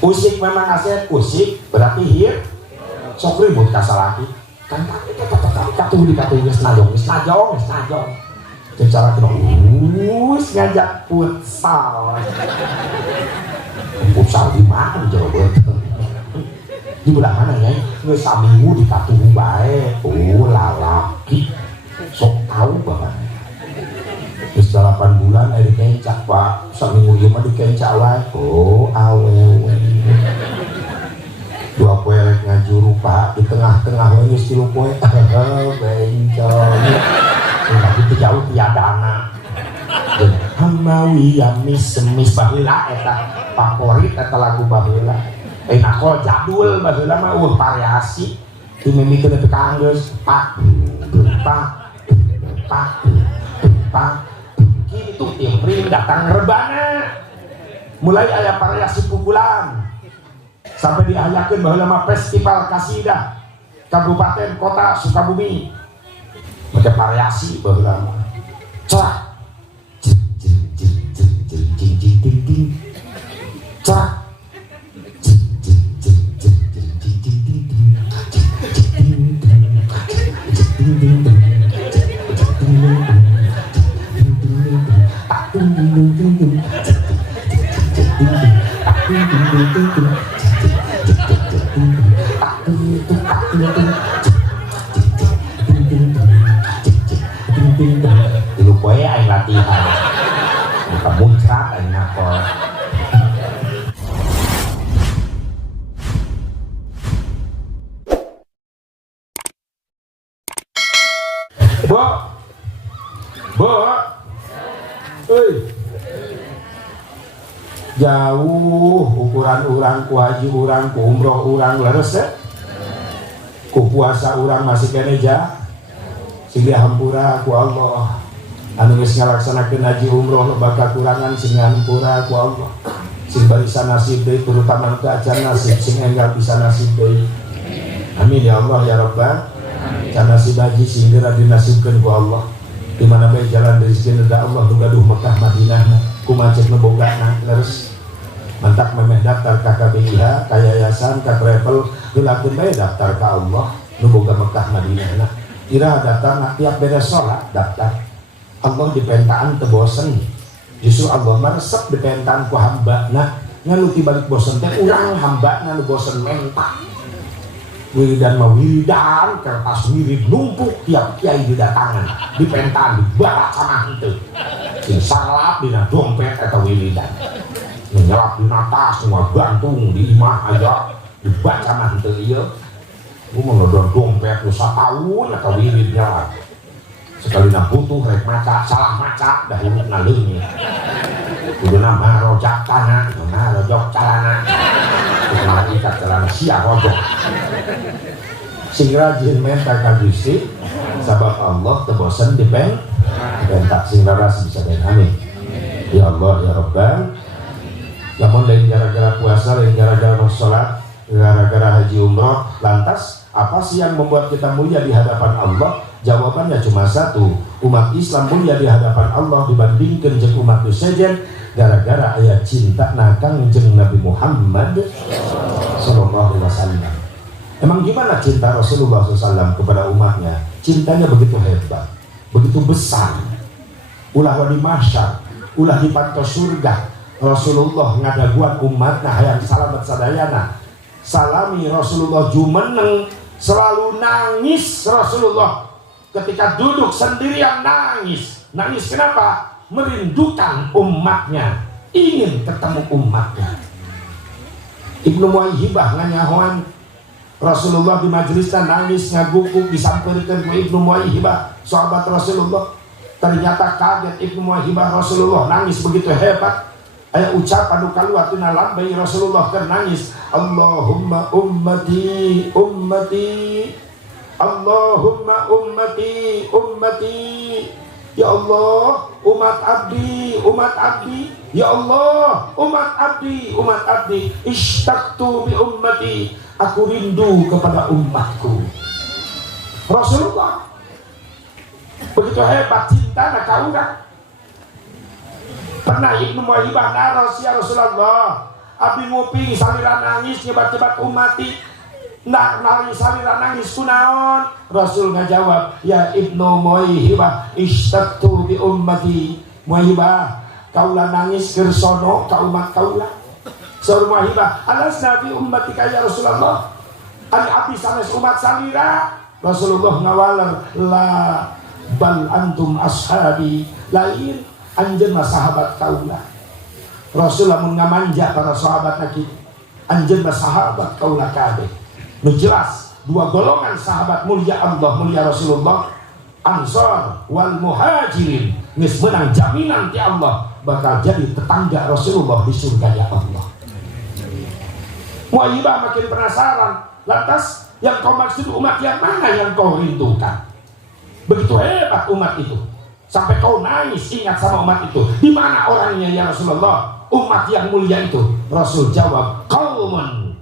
Usik memang aset usik berarti hir sok ribut kasalaki kan katuh geus najong cara kena ngajak futsal di mana di Jawa Barat di belah mana ya geus saminggu di katuh bae lalaki sok tahu banget terus 8 bulan di kencak pak saminggu ieu mah di kencak wae awewe dua poe rek ngajuru pak di tengah-tengah geus 3 poe bencong tapi teu jauh tiada anak hamawi yamis semis baheula eta favorit eta lagu baheula nakol jadul baheula mah variasi dimimikeun teh kaanggeus pak gitu timpring datang rebana mulai aya variasi pukulan sampai diayakeun baheula mah festival kasidah kabupaten kota Sukabumi macam variasi baheula mah cak cak dulu poe aing latihan bukan muncrat aing nakol jauh ukuran urang ku haji urang ku umroh urang leres ya ku puasa urang masih kene sing dihampura ku Allah anu geus ngalaksanakeun haji umroh loba kakurangan sing ngahampura ku Allah sing barisa nasib deui terutama teu acan nasib sing enggal bisa nasib deui amin ya Allah ya Rabbal can nasib haji sing geura dinasibkeun ku Allah di mana bae jalan rezeki da Allah nu gaduh Mekah Madinah ku macet nebogana leres mantap memeh daftar ka KBIH ka yayasan ka travel dilakeun bae daftar ka Allah nu boga Mekah Madinah ira daftar tiap beres salat daftar Allah dipentaan teu bosen justru Allah mah resep dipentaan ku hambana nganu tibalik bosen teh urang hambana nu bosen mentak wiridan mah wiridan kertas wirid numpuk tiap kiai didatangan dipentaan dibarak sama henteu sing salap dina dompet eta wiridan nyelap dina tas semua gantung di imah aja dibaca mah henteu ieu gua mau nodon dompet lu satahun atau wirid nyelap sekali na butuh rek maca salah maca dah huruf ngaleungnya kudu nama rojak tanah nah rojok calana kumaha ikat calana sia rojok sing rajin menta ka Gusti sabab Allah teu bosen dipentak sing laras bisa den amin ya Allah ya Rabbal lamun lain gara-gara puasa lain gara-gara salat gara-gara haji umroh lantas apa sih yang membuat kita mulia di hadapan Allah? Jawabannya cuma satu, umat Islam mulia di hadapan Allah dibandingkan jeung umat sejen gara-gara aya cinta nakang jeung Nabi Muhammad sallallahu alaihi wasallam. Emang gimana cinta Rasulullah SAW kepada umatnya? Cintanya begitu hebat, begitu besar. Ulah di mahsyar, ulah di pantos surga. Rasulullah ngadaguan umatna hayang salamet sadayana. Salami Rasulullah jumeneng, selalu nangis Rasulullah ketika duduk sendirian nangis. Nangis kenapa? Merindukan umatnya, ingin ketemu umatnya. Ibnu Muwaihibah nganyahoan Rasulullah di majelisnya nangis ngagukuk disampeurkeun ku Ibnu Muwaihibah sahabat Rasulullah. Ternyata kaget Ibnu Muwaihibah Rasulullah nangis begitu hebat. Aya ucapan nu kaluar tina lambai Rasulullah keur nangis, Allahumma ummati ummati Allahumma ummati ummati ya Allah umat abdi umat abdi ya Allah umat abdi umat abdi ishtaqtu bi ummati aku rindu kepada umatku. Rasulullah begitu hebat cinta ka urang. Pernah Ibnu Muwaihibah naros ya Rasulullah abdi ngopi salira nangis nyebat-nyebat umati nak nari salira nangis kunaon. Rasul ngajawab, ya Ibnu Muwaihibah ishtaqtu bi ummati. Muwaihibah kaulah nangis kersono ka umat kaulah. Saur Muwaihibah alasna bi ummati ya Rasulullah, ani abdi sanes umat salira. Rasulullah ngawaler, la bal antum ashabi, lain anjeunna sahabat kaulah. Rasulullah mun ngamanja para sahabat lagi, anjeunna sahabat kaulah kabeh. Nu jelas dua golongan sahabat mulia Allah, mulia Rasulullah, Ansor wal Muhajirin, geus menang jaminan ti Allah bakal jadi tetangga Rasulullah di surganya Allah. Muwaihibah makin penasaran, lantas yang kau maksud umat yang mana yang kau rindukan? Begitu hebat umat itu sampai kau nangis ingat sama umat itu. Di mana orangnya ya Rasulullah? Umat yang mulia itu. Rasul jawab, qaumun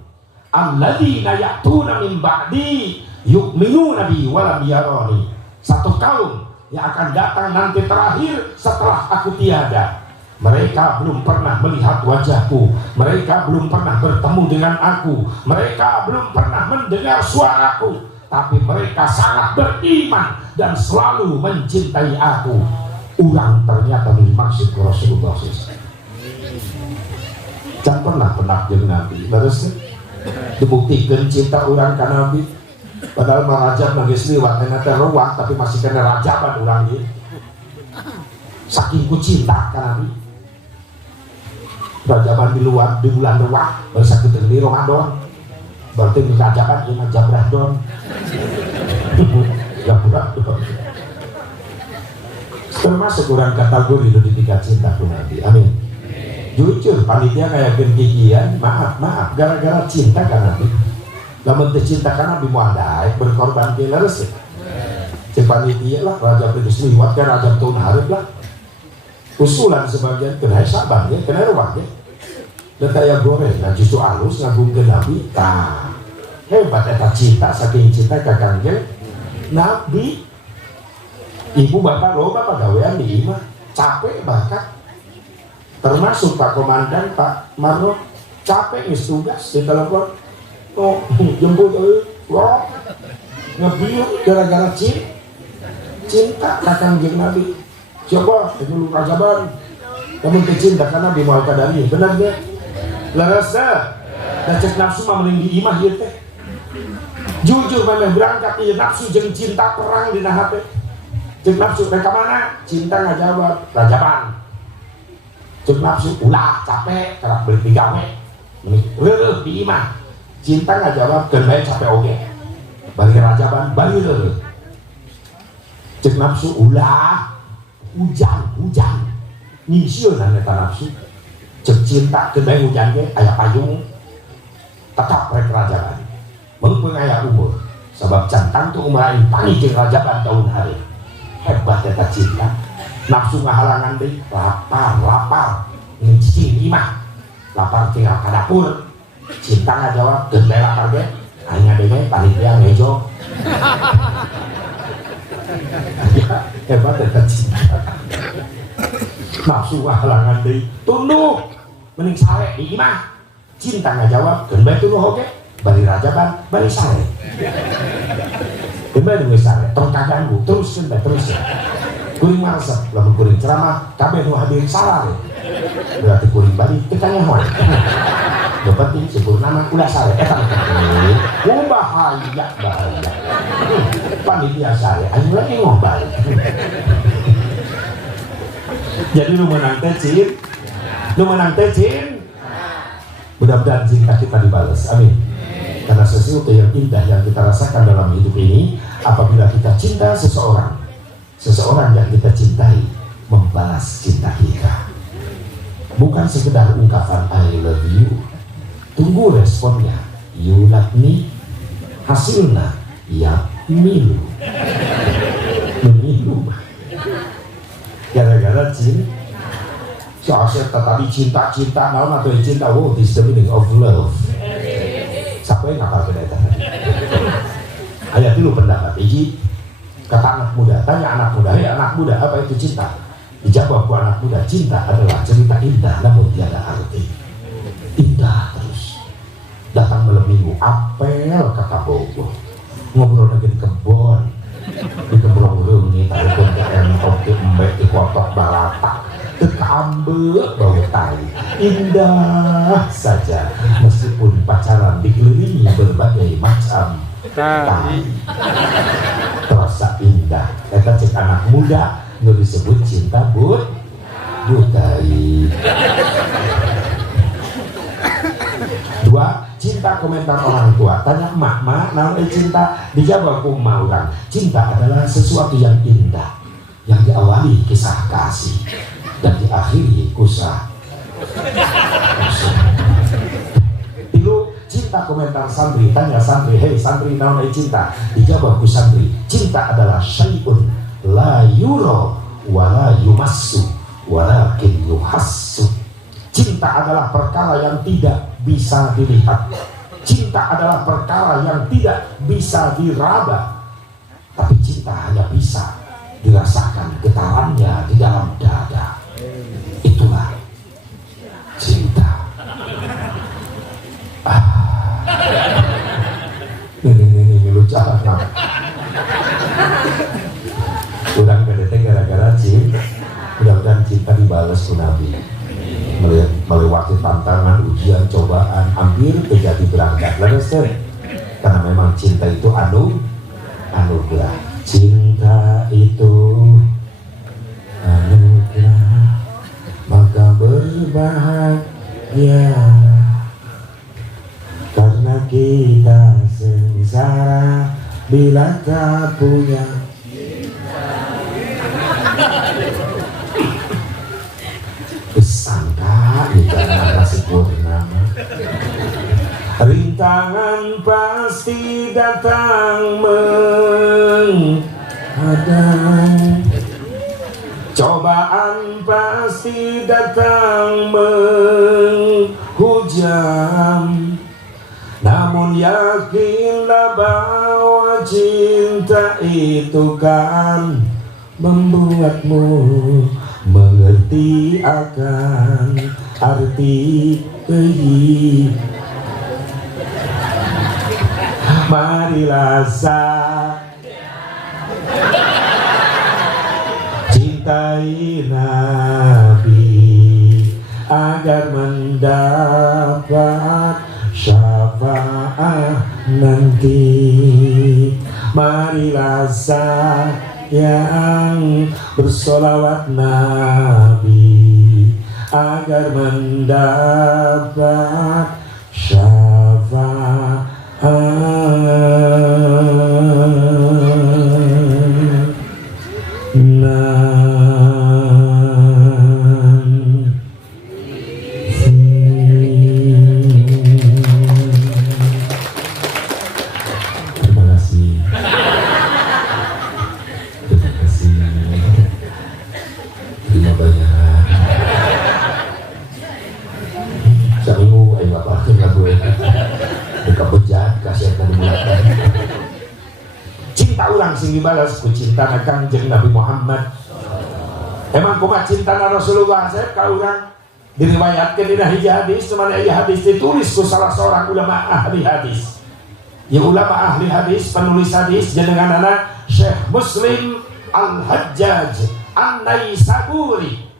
alladzina ya'tuna min ba'di yu'minuna bi wa lam yarani. Satu kaum yang akan datang nanti terakhir setelah aku tiada. Mereka belum pernah melihat wajahku, mereka belum pernah bertemu dengan aku, mereka belum pernah mendengar suaraku, tapi mereka sangat beriman dan selalu mencintai aku. Urang ternyata dimaksud Rasulullah SAW. Jangan pernah jeung Nabi, terus dibuktikan cinta orang ke Nabi. Padahal merajab nangis liwat karena ruang, tapi masih kena rajaban orang dia. Saking ku cinta ke Nabi. Rajaban di luar di bulan ruang, baru sakit di Ramadan. Berarti di rajaban ini jabrah don. Jabrah don. Termasuk orang kategori itu di tiga cinta ku Nabi. Amin. Jujur panitia kayak kegigian, maaf gara-gara cinta kan Nabi. Lamun teu cinta kan Nabi muadaik berkorban ke leres. Cek panitia lah raja itu liwat kan raja tahun hareup lah. Usulan sebagian kena sabar ya, kena ruang ya. Dan kayak goreng, nah justru halus ngagum ke Nabi. Tah hebat eta cinta, saking cinta ka Kangjeng Nabi. Ibu bapak loba pagawean di imah, capek bakat. Termasuk Pak Komandan, Pak Marno, capek geus tugas di telepon. Oh, jemput wah ngebiuk gara-gara cinta ka Kangjeng Nabi. Coba dulu rajaban, namun kecinta karena di mau kadari, benar dia. Larasa, dan cek nafsu mah mending di imah ieu teh. Jujur memang berangkat ieu nafsu jeung cinta perang dina hate. Cek nafsu mereka mana? Cinta ngajawab rajaban. Cek nafsu ulah capek, kerap beli gawe. Reureuh di imah. Cinta ngajawab keun bae capek oge. Balik rajaban, balik reureuh. Cek nafsu ulah hujan nyisieun eta nafsu. Cek cinta keun bae hujan ge aya payung tetap rek rajaban meungpeung aya umur sabab cantang tu umur aing pani jeung rajaban tahun hari. Hebat eta cinta. Nafsu ngahalangan deui, lapar ngicing imah lapar tinggal ka dapur. Cinta ngajawab keun bae lapar ge aing ngadenge panitia ngejo. Hebat eta cinta. Nafsu halangan deui tunduk mending sare di imah. Cinta ngajawab keun bae tunduk oge bari rajaban bari sare. Keun bae geus sare tong kaganggu teruskeun bae terus. Kuring maresep lamun kuring ceramah kabeh nu hadir salah berarti kuring bari teu kanyahoan. Yang penting sempurna ulah sare eta bahaya panitia sare aing lagi ngobal. Jadi lu menang teh cin. Mudah-mudahan cinta kita dibalas. Amin. Karena sesuatu yang indah yang kita rasakan dalam hidup ini apabila kita cinta seseorang yang kita cintai membalas cinta kita. Bukan sekedar ungkapan I love you. Tunggu responnya. You love me. Hasilnya ya milu. Memilu. Gara-gara cinta. Soalnya tadi cinta naon atau cinta, oh this is the meaning of love. Siapa yang ngapal beda tadi? Ayat dulu pendapat Iji kata anak muda, tanya anak muda, anak muda apa itu cinta? Dijawab anak muda, cinta adalah cerita indah namun tiada arti. indah terus. Datang malam minggu apel kata Bogo ngobrol lagi di kebon, di kebon reungi telepon ke entok di embek di kotok balata tekambek bau tai, indah saja meskipun pacaran dikelilingi berbagai macam tai, terasa indah. Kita cek anak muda nggak disebut cinta butai. Dua, cinta komentar orang tua. Tanya emak, naon cinta? Dijawab ku emak orang. Cinta adalah sesuatu yang indah, yang diawali kisah kasih dan diakhiri kusah. Tilu, cinta komentar santri. Tanya santri, hei santri naon cinta? Dijawab ku santri. Cinta adalah syai'un la yuro wala yumassu walakin yuhassu. Cinta adalah perkara yang tidak bisa dilihat. Cinta adalah perkara yang tidak bisa diraba. Tapi cinta hanya bisa dirasakan getarannya di dalam dada. Itulah cinta. Ini lucu banget. Kurang PDT gara-gara cinta. Mudah-mudahan cinta dibalas ku Nabi. Melewati tantangan, ujian, cobaan, hampir terjadi berangkat leres. Karena memang cinta itu anugerah. Cinta itu anugerah, maka berbahagia karena kita sengsara bila tak punya. Sangka kita kasih purnama. Rintangan pasti datang menghadang, cobaan pasti datang menghujam. Namun yakinlah bahwa cinta itu kan membuatmu mengerti akan arti kehidupan. Marilah cintai Nabi agar mendapat syafaat nanti. Marilah yang bersolawat Nabi agar mendapat syafaat sing dibalas ku cinta na Kangjeng Nabi Muhammad. Emang kumaha cinta na Rasulullah saya ka urang diriwayatkeun dina hiji hadis, cuman aya hadis ditulis ku salah seorang ulama ahli hadis. Ya ulama ahli hadis, penulis hadis jenenganna Syekh Muslim Al-Hajjaj An-Naisaburi.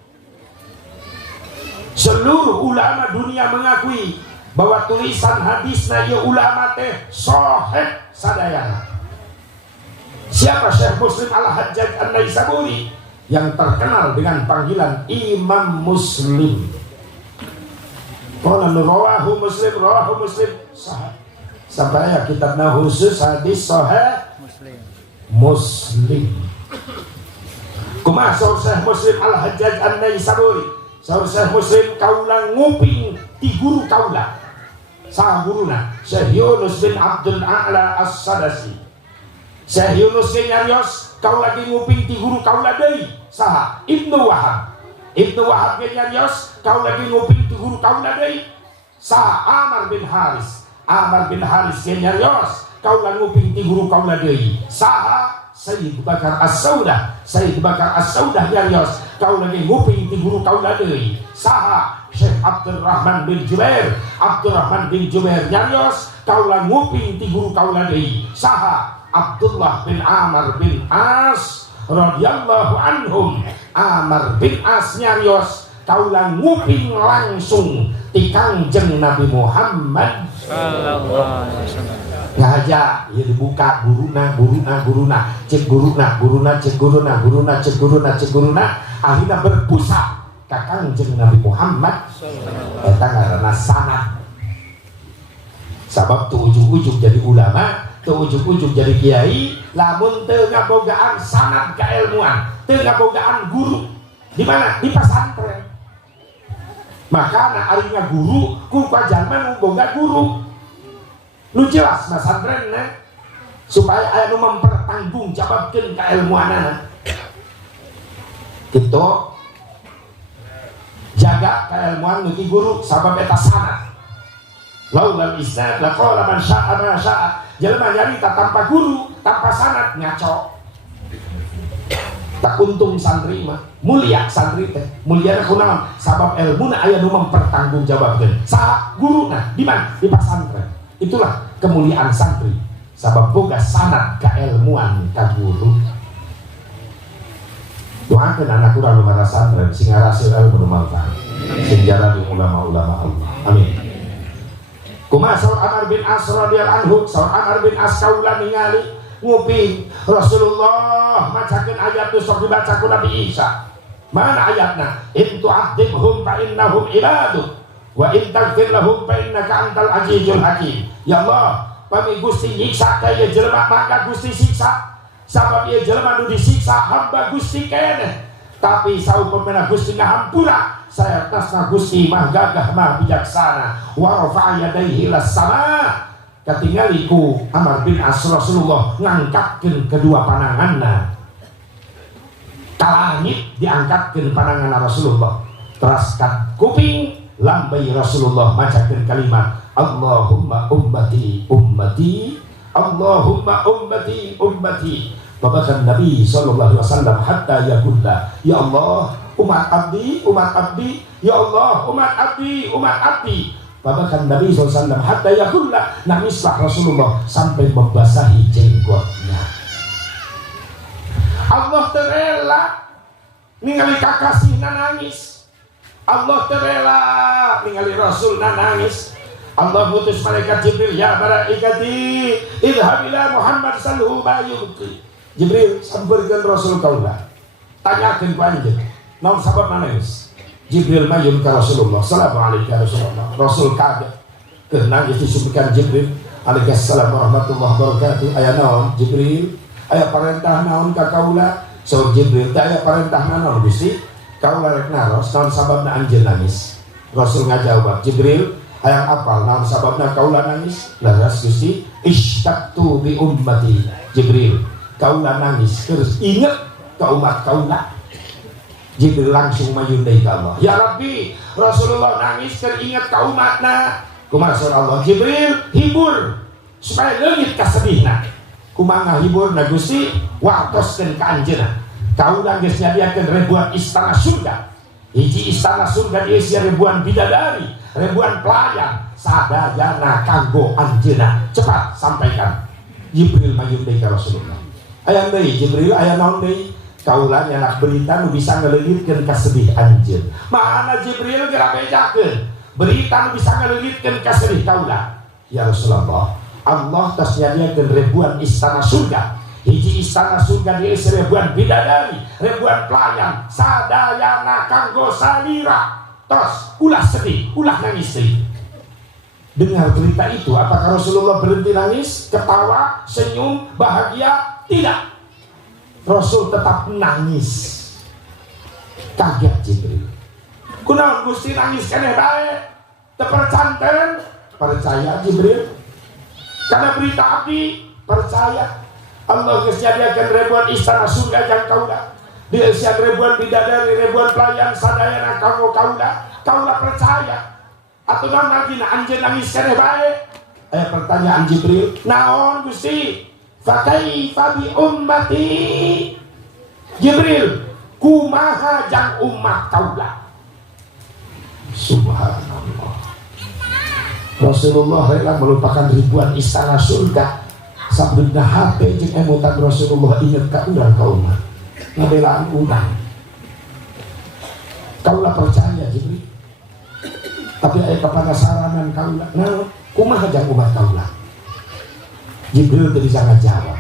Seluruh ulama dunia mengakui bahwa tulisan hadisna ieu ulama teh sahih sadayana. Siapa Syekh Muslim Al-Hajjaj An-Naisaburi? Yang terkenal dengan panggilan Imam Muslim. Qala rawahu Muslim sampai ya kitabna khusus hadis sahih Muslim. Kumaha saur Syekh Muslim Al-Hajjaj An-Naisaburi? Saur Syekh Muslim kaula nguping ti guru kaula. Saha guruna? Syekh Yunus bin Abdul A'la As-Sadasi. Syekh Yunus ge nyarios kau lagi nguping ti guru kaula deui saha Ibnu Wahab. Ibnu Wahab ge nyarios kau lagi nguping ti guru kaula deui saha Amr bin Haris. Amr bin Haris ge nyarios kau lagi nguping ti guru kaula deui saha Sayyid Bakar As-Saudah. Sayyid Bakar As-Saudah nyarios kau lagi nguping ti guru kaula deui saha Syekh Abdurrahman bin Jubair nyarios kaula nguping ti guru kaula deui saha Abdullah bin Amr bin As radhiyallahu anhum. Amr bin As nyarios kaula nguping langsung ti Kangjeng Nabi Muhammad sallallahu alaihi wasallam. Ngajak ya dibuka guruna cek guruna akhirnya berpusat ka Kangjeng Nabi Muhammad eta ngaranna sanad. Sabab tuh ujug-ujug jadi ulama, tuh ujug-ujug jadi kiai, lamun teu ngabogaan sanad kailmuan, teu ngabogaan guru. Di mana? Di pesantren. Maka na arinya guru ku kajangan boga guru. Nu jelas pesantren supaya aya nu mempertanggungjawabkeun kailmuanana. Kitu jaga kailmuan nu ti guru sabab eta sanad. Laulal isnad laqala man syaa ma syaa. Jelema nyarita tanpa guru, tanpa sanad ngaco. Tak untung santri mah mulia santri teh mulia kunaon sabab ilmuna aya nu mempertanggungjawabkeun sa guruna di mana di pesantren. Itulah kemuliaan santri sabab boga sanad kailmuan ka guru. Doakeun anak urang nu mara santren sing ngarasil ilmu manfaat sing jarang ulama-ulama Allah. Amin. Kumaha Saur Amr bin As radhiyallahu anhu, Saur Amr bin As kaula ningali nguping Rasulullah macakeun ayat tu sok dibaca ku Nabi Isa. Mana ayatna? In tu'adzibhum fa innahum ibaduk wa in taghfir lahum fa innaka antal azizul hakim. Ya Allah, pami Gusti nyiksa ka ieu jelema maka Gusti siksa. Sabab ieu jelema nu disiksa hamba Gusti keneh. Tapi saupamana Gusti ngahampura saya tasna Gusti mah gagah mah bijaksana wa rafa'a yadayhi las sama. Katingali ku Amr bin As Rasulullah ngangkatkeun kedua pananganna ka langit, diangkatkeun pananganna Rasulullah teras kat kuping lambai Rasulullah macakeun kalimat Allahumma ummati ummati Allahumma ummati ummati. Babakan Nabi sallallahu alaihi wasallam hatta yaqulla ya Allah umat abdi ya Allah umat abdi. Babakan Nabi SAW hatta yaqulla nangislah Rasulullah sampai membasahi jenggotnya. Allah terela ningali kakasihna nangis, Allah terela ningali Rasulna nangis. Allah mutus malaikat Jibril, ya malaikati idhab ila Muhammad sallallahu alaihi wasallam. Jibril sampeurkeun Rasul kaula, tanyakeun ku anjeun naon sabab nangis. Jibril mayun ka Rasulullah sallallahu alaihi wasallam. Rasul kaget keunang disumpikeun Jibril alaihi salam warahmatullahi wabarakatuh. Aya naon Jibril? Aya parentah naon ka kaula? Saur Jibril, teh aya parentah naon Gusti? Kaula rek naros naon sababna anjeun nangis. Rasul ngajawab, Jibril, hayang apal naon sababna kaula nangis? Laras Gusti, ishtaqtu bi ummati. Jibril, kaula nangis terus inget ke umat kaula. Jibril langsung mayun deui ka Allah, ya Rabbi, Rasulullah nangis teringat ka umatna. Kumaha saur Allah, Jibril hibur supaya leungit kasedihna. Kumaha hiburna Gusti? Wartoskeun ka anjeunna. Kaula geus nyadiakeun ribuan istana surga. Hiji istana surga diisi ribuan bidadari, ribuan pelayan, sadayana kanggo anjeunna. Cepat sampaikan. Jibril mayun deui ka Rasulullah. Aya deui Jibril, aya naon deui? Kaula nyanak berita nu bisa ngeleungitkeun ka sedih anjeun. Mana Jibril geura bejakeun berita nu bisa ngeleungitkeun ka sedih kaula. Ya Rasulullah, Allah tas nyadiakeun ribuan istana surga. Hiji istana surga diisi ribuan bidadari, ribuan pelayan, sadayana kanggo salira. Tos ulah sedih, ulah nangis deui. Dengar berita itu, apakah Rasulullah berhenti nangis, ketawa, senyum, bahagia? Tidak. Rasul tetap nangis. Kaget Jibril. Kunaon Gusti nangis keneh bae? Teu percanten? Percaya Jibril. Karena berita abdi percaya. Allah geus nyadiakeun ribuan istana surga jang kaula. Dieusian ribuan bidadari, ribuan pelayan sadayana kanggo kaula. Kaula percaya. Atuh naon artina anjeun nangis keneh bae? Aya pertanyaan Jibril. Naon Gusti? Fakaifa bi ummati. Jibril, kumaha jang umat kaula? Subhanallah. Rasulullah rela melupakan ribuan istana surga sabduna HP jeung emutan Rasulullah inget ka urang ka umat ngabelaan urang. Kaulah percaya Jibril, tapi aya kapanasaranan kaulah nah kumaha jang umat kaulah. Jibril teu bisa ngajawab,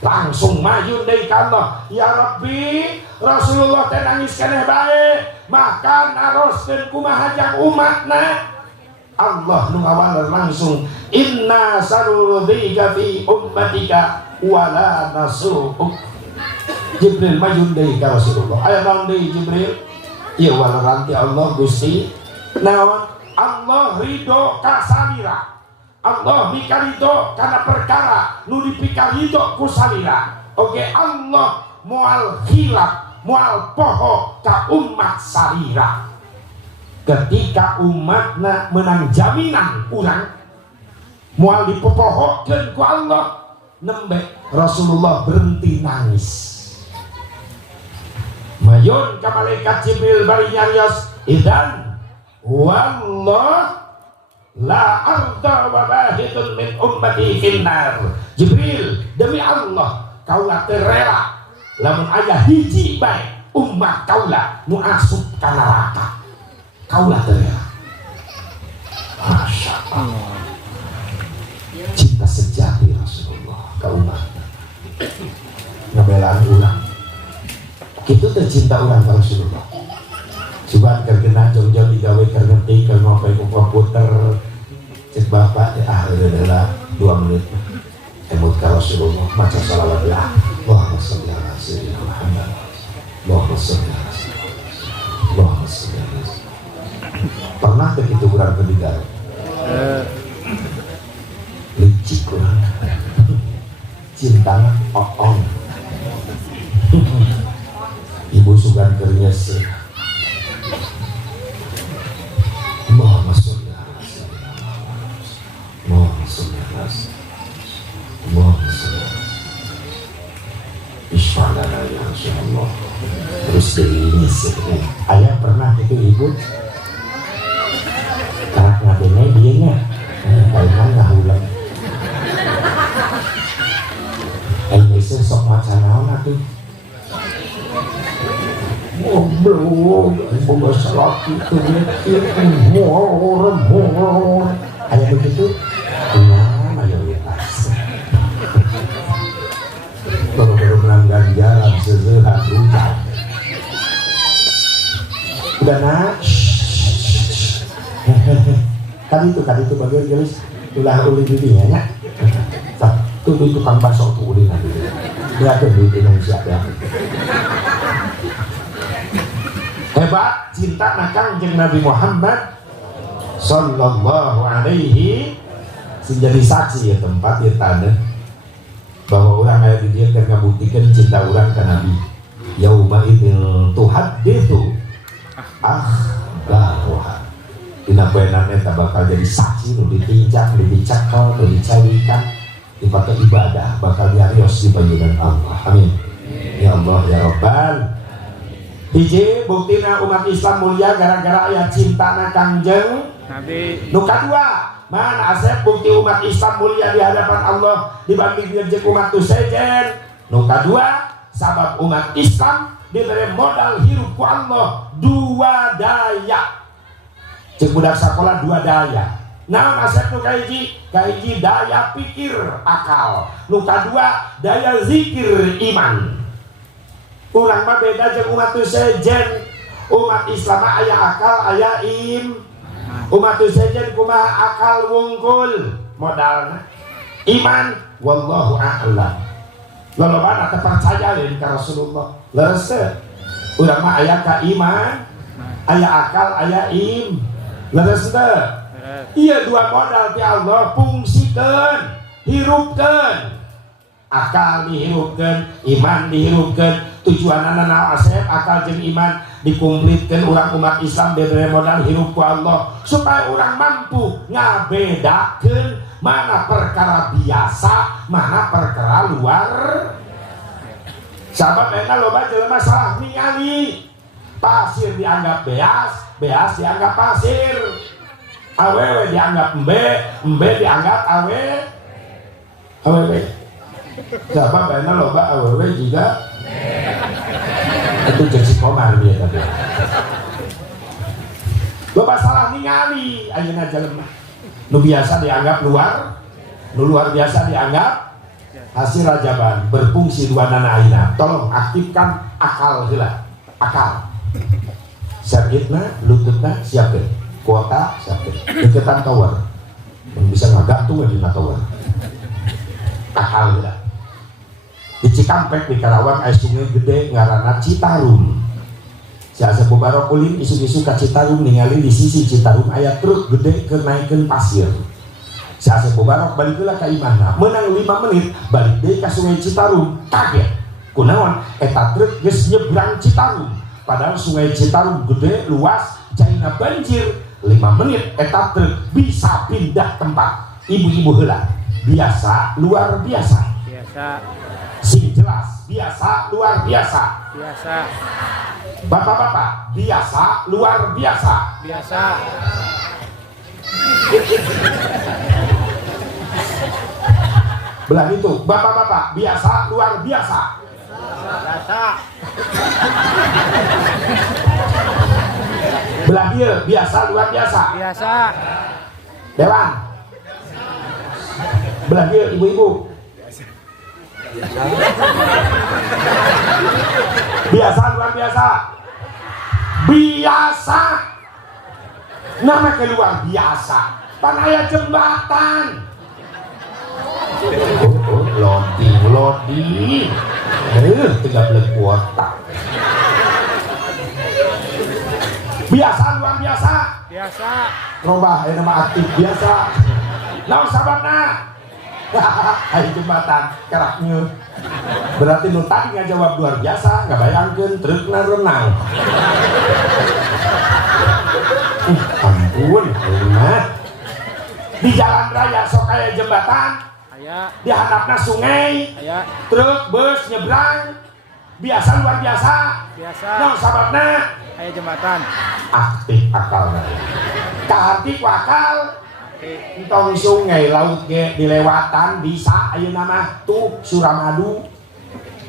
langsung maju deui ka Allah. Ya Rabbi, Rasulullah teh nangis keneh bae, maka naroskeun kumaha jang umatna. Allah nu ngawal langsung, inna sanurudika fi ummatika wala nasu'uk. Jibril maju deui ka Rasulullah. Aya naon deui Jibril? Ieu walaran ti Allah Gusti. Naon? Allah ridho ka salira. Allah mikarido kana perkara nu dipikarido ku salira. Oke, Allah moal khilaf, moal poho ka umat salira. Ketika umatna menang jaminan urang moal dipopohokeun ku Allah, nembe Rasulullah berhenti nangis. Mayun ka malaikat Jibril bari nyarios, idan wallah la arda wa bahitun min ummati finnar. Jibril, demi Allah kaulah teu rela lamun aya hiji bae umat kaulah nu asup ka neraka. Kaulah teu rela. Masya Allah, cinta sejati Rasulullah ka umat ngabelaan urang. Kitu teh cinta urang ka Rasulullah. Coba kergena jauh-jauh digawe kergenti keur ngopi ku komputer cek bapak adalah 2 menit emut ka Rasulullah maca salawat lah. Allahumma sholli ala sayyidina Muhammad. Allahumma sholli ala sayyidina Muhammad. Allahumma sholli ala sayyidina. Pernah begitu urang pendidikan? Licik urang. Cinta oong. Ibu sugan kernya sih. Allahumma sholli ala sayyidina Muhammad. Allahumma sholli ala sayyidina Muhammad. Isfa'lana ya Rasulullah. Terus ini sih. Ayah pernah itu ibu karak ngadenge dia nya kainan ngahulang. Indonesia sok maca naon atuh. Belum boga salat itu aya begitu nah mayoritas baru-baru melanggar jalan seseuhat hujan udah nak kan itu bagian geus ulah uli didinya nya tuh tukang bakso tuh uli nanti dia tuh di Indonesia ya. Hebat cinta nakang jeung Nabi Muhammad sallallahu alaihi menjadi saksi ya tempat ya tanda bahwa orang aya di dieu keur ngabuktikeun cinta urang ka Nabi. Yauma idzil tuhadditsu akhbaruha. Dina poenan eta bakal jadi saksi nu ditinjak, nu dicakel, nu dicarikan dipake ibadah bakal diarios di panjenengan Allah. Amin. Ya Allah ya Rabbal. Hiji buktina umat Islam mulia gara-gara aya cintana Kangjeng Nabi. Nu kadua, mana asep bukti umat Islam mulia di hadapan Allah dibanding jeung umat tu sejen. Nu kadua, sabab umat Islam diberi modal hirup ku Allah 2 daya. Cek budak sekolah 2 daya. Nah asep nu kahiji daya pikir akal. Nu kadua daya zikir iman. Urang mah beda jeung umat tu sejen. Umat Islam aya akal aya umat tu sejen kumaha akal wungkul modalna iman wallahu a'lam. Lolobana teu percaya deui ka Rasulullah. Leres urang mah aya ka iman aya akal aya leres teu. Ieu 2 modal ti Allah fungsikeun hirupkeun. Akal dihirupkeun, iman dihirupkeun. Tujuanana naon asep akal jeung iman dikumplitkeun urang umat Islam diberi modal hirup ku Allah supaya urang mampu ngabedakeun mana perkara biasa, mana perkara luar. Sabab eta loba jelema salah ningali. Pasir dianggap beas, beas dianggap pasir, awewe dianggap embe dianggap awewe. Siapa benar loba awewe juga itu jadi komar dia tadi. Loba salah ningali ayeuna jelema. Nu biasa dianggap luar, nu luar biasa dianggap hasil rajaban, berfungsi dua nana aina. Tolong aktifkan akal heula. Akal. Sakitna, lututna siapkeun. Kuota siapkeun. Deketan tower. Yang bisa ngagantung di tower. Akal heula. Di Cikampek di Karawang aya sungai gede ngaranna Citarum. Siasa Bobarok ulin isu-isu ka Citarum ningali di sisi Citarum aya truk gede keur naikeun pasir. Siasa Bobarok balik heula ka imahna, meunang 5 menit balik deui ka Sungai Citarum, kaget. Kunaon eta truk geus nyebrang Citarum. Padahal Sungai Citarum gede, luas, caina banjir. 5 menit eta truk bisa pindah tempat. Ibu-ibu heula, biasa luar biasa. Biasa. Sing jelas, biasa luar biasa. Biasa. Bapak-bapak, biasa luar biasa. Biasa. Belah itu, bapak-bapak, biasa luar biasa. Biasa. Belah dia, biasa luar biasa. Biasa. Dewan. Belah dia, ibu-ibu. Biasa luar biasa. Biasa. Nama keluar biasa. Pan aya jembatan. Loading. 13 kuota. Biasa luar biasa. Biasa. Robah nama aktif biasa. Naon sababna? Ayo jembatan keraknya. Berarti nu tadi ngajawab luar biasa, nggak bayangkan trukna renang. Ampun, enak. Di jalan raya sok aya jembatan, Aya. di handapna sungai, Aya. truk bus nyebrang, biasa luar biasa. Biasa. Naon sababna? Aya jembatan. Aktif akalna. Kahati ku akal. Entong sungai laut ge dilewatan bisa ayeuna mah tuh Suramadu.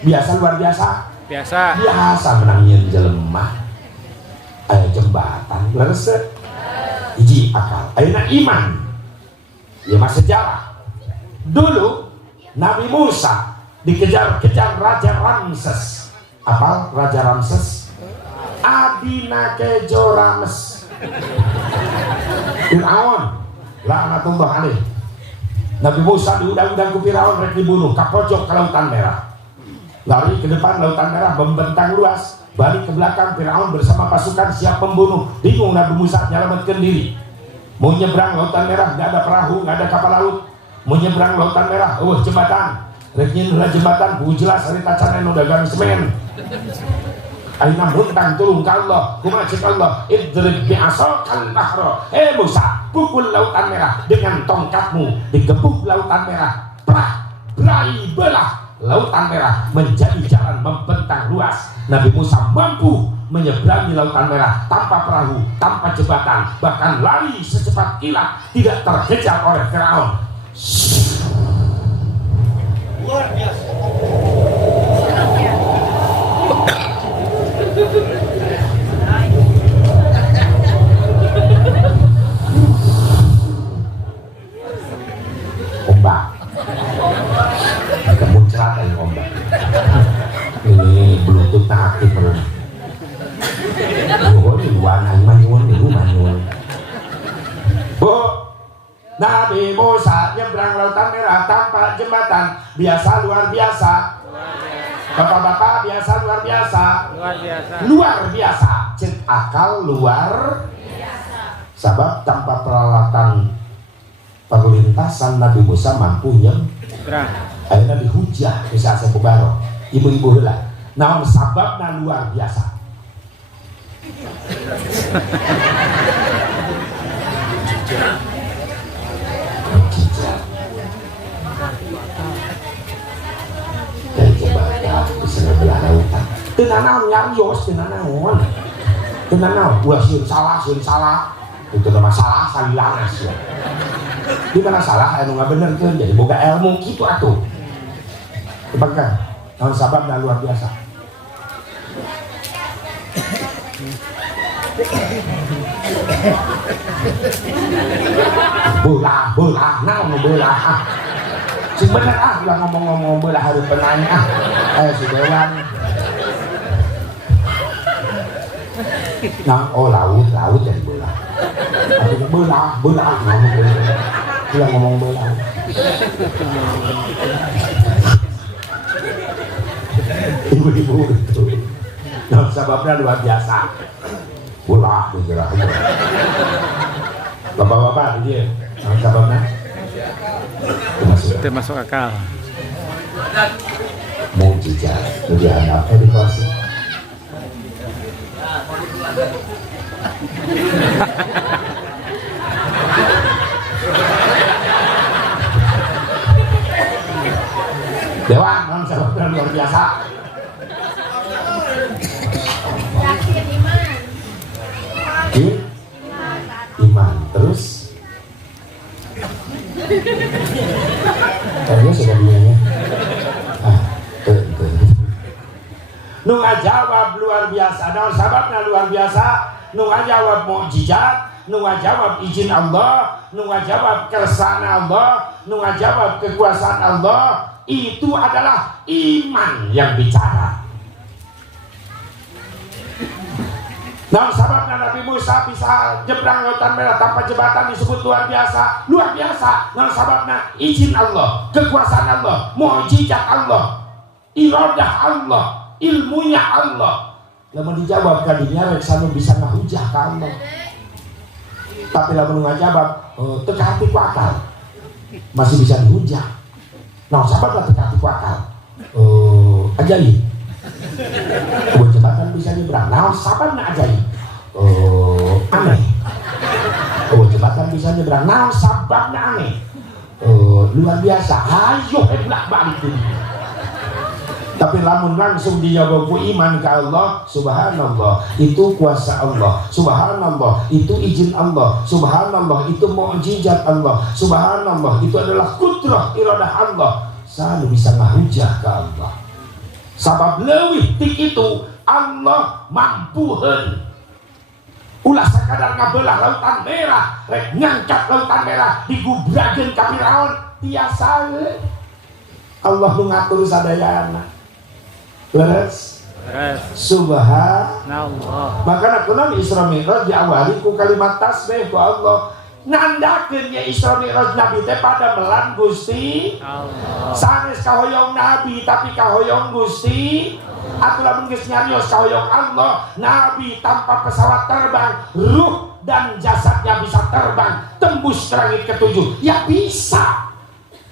Biasa luar biasa. Biasa. Biasa menang nyeun jelema. Aya jembatan leres. Hiji akal. Ayeuna iman. Ieu mah sejarah. Dulu Nabi Musa dikejar-kejar Raja Ramses. Apal Raja Ramses? Adina kejo Rames. Fir'aun laknatullah alaih. Nabi Musa diundang-undang ku Firaun rek dibunuh ka pojok ke Lautan Merah. Lari ke depan Lautan Merah membentang luas, balik ke belakang Firaun bersama pasukan siap membunuh. Bingung Nabi Musa nyelamatkan diri. Mau nyebrang Lautan Merah nggak ada perahu, nggak ada kapal laut. Mau nyebrang Lautan Merah, jembatan. Rek nyeuneuh jembatan ku jelas harita can anu dagang semen. Aina muntang tulung ka Allah, kumaha cek Allah, idrib bi'asakal bahra. Musa, pukul Lautan Merah dengan tongkatmu, digebuk Lautan Merah, berai belah Lautan Merah menjadi jalan membentang luas. Nabi Musa mampu menyeberangi Lautan Merah tanpa perahu, tanpa jembatan, bahkan lari secepat kilat, tidak terkejar oleh Firaun. Luar biasa. Ombak kemuncrat dari ombak ini bluetooth aktif belum di luar manyun Bu. Nabi Musa nyebrang Lautan Merah tanpa jembatan, biasa luar biasa. Bapak-bapak biasa luar biasa. Luar biasa. Cek akal luar biasa. Sebab tanpa peralatan perlintasan Nabi Musa mampu nyebrang. Akhirnya dihujah bisa sebubarok. Ibu-ibu heula. Naon sababna luar biasa. Dan jembatan bisa belah lautan. Tenanaon nyarios tenanaon. Tenan naon? Ulah sieun salah. Itu nama salah salilangas ya. Di mana salah anu ngabenerkeun jadi boga ilmu kitu atuh. Tebakkan. Naon sababna luar biasa. Belah, naon belah. Sing bener ulah ngomong-ngomong belah hareup penanya. Si Dewan. Nah, laut jadi belah. Artinya belah, ngomong belah. Ibu-ibu itu. Nah, sebabnya luar biasa. Belah dikira. Bapak-bapak dia. Nah, sebabnya termasuk akal. Mukjizat. Jadi anak di kelas. Dewa, non sebabnya luar biasa. Iman. Terus kayaknya sudah dianya. Nu ngajawab luar biasa. Nah, sababna luar biasa. Nu ngajawab mukjizat, nu ngajawab izin Allah, nu ngajawab kersana Allah, nu ngajawab kekuasaan Allah. Itu adalah iman yang bicara. Nah, sababna Nabi Musa bisa nyebrang lautan merah tanpa jembatan disebut luar biasa. Luar biasa. Nah, sababna izin Allah, kekuasaan Allah, mukjizat Allah, iradah Allah, ilmunya Allah. Lamun dijawab kadinya rek sanu bisa ngahujah ka Allah. Tapi lamun ngajawab teu hati ku akal. Masih bisa dihujah. Nah, sababna teu hati ku akal. Ajaib. Buat jembatan bisa nyebrang. Nah, sababna ajaib. Aneh. Buat jembatan bisa nyebrang. Nah, sababna aneh. Luar biasa. Hayo balik dunia. Tapi lamun langsung dijawab iman ke Allah, subhanallah, itu kuasa Allah, subhanallah, itu izin Allah, subhanallah, itu mukjizat Allah, subhanallah, itu adalah kudrah iradah Allah. Selalu bisa ngahujah ke Allah. Sabab leuwih ti itu Allah mampuheun. Ulah sakadar ngabelah lautan merah, rek ngangkat lautan merah digubrageun ka Firaun, tiasa Allah nu ngatur sadayana. Leres subhanallah. Makanya kunaon Isra Mi'raj diawali ku kalimat tasbih ku Allah. Nandakeun ya Isra Mi'raj Nabi teh pada melan Gusti Allah. Sanes kahoyong Nabi tapi kahoyong Gusti. Atuh lamun geus nyarios kahoyong Allah, Nabi tanpa pesawat terbang, ruh dan jasadnya bisa terbang tembus ke langit ketujuh. Ya bisa.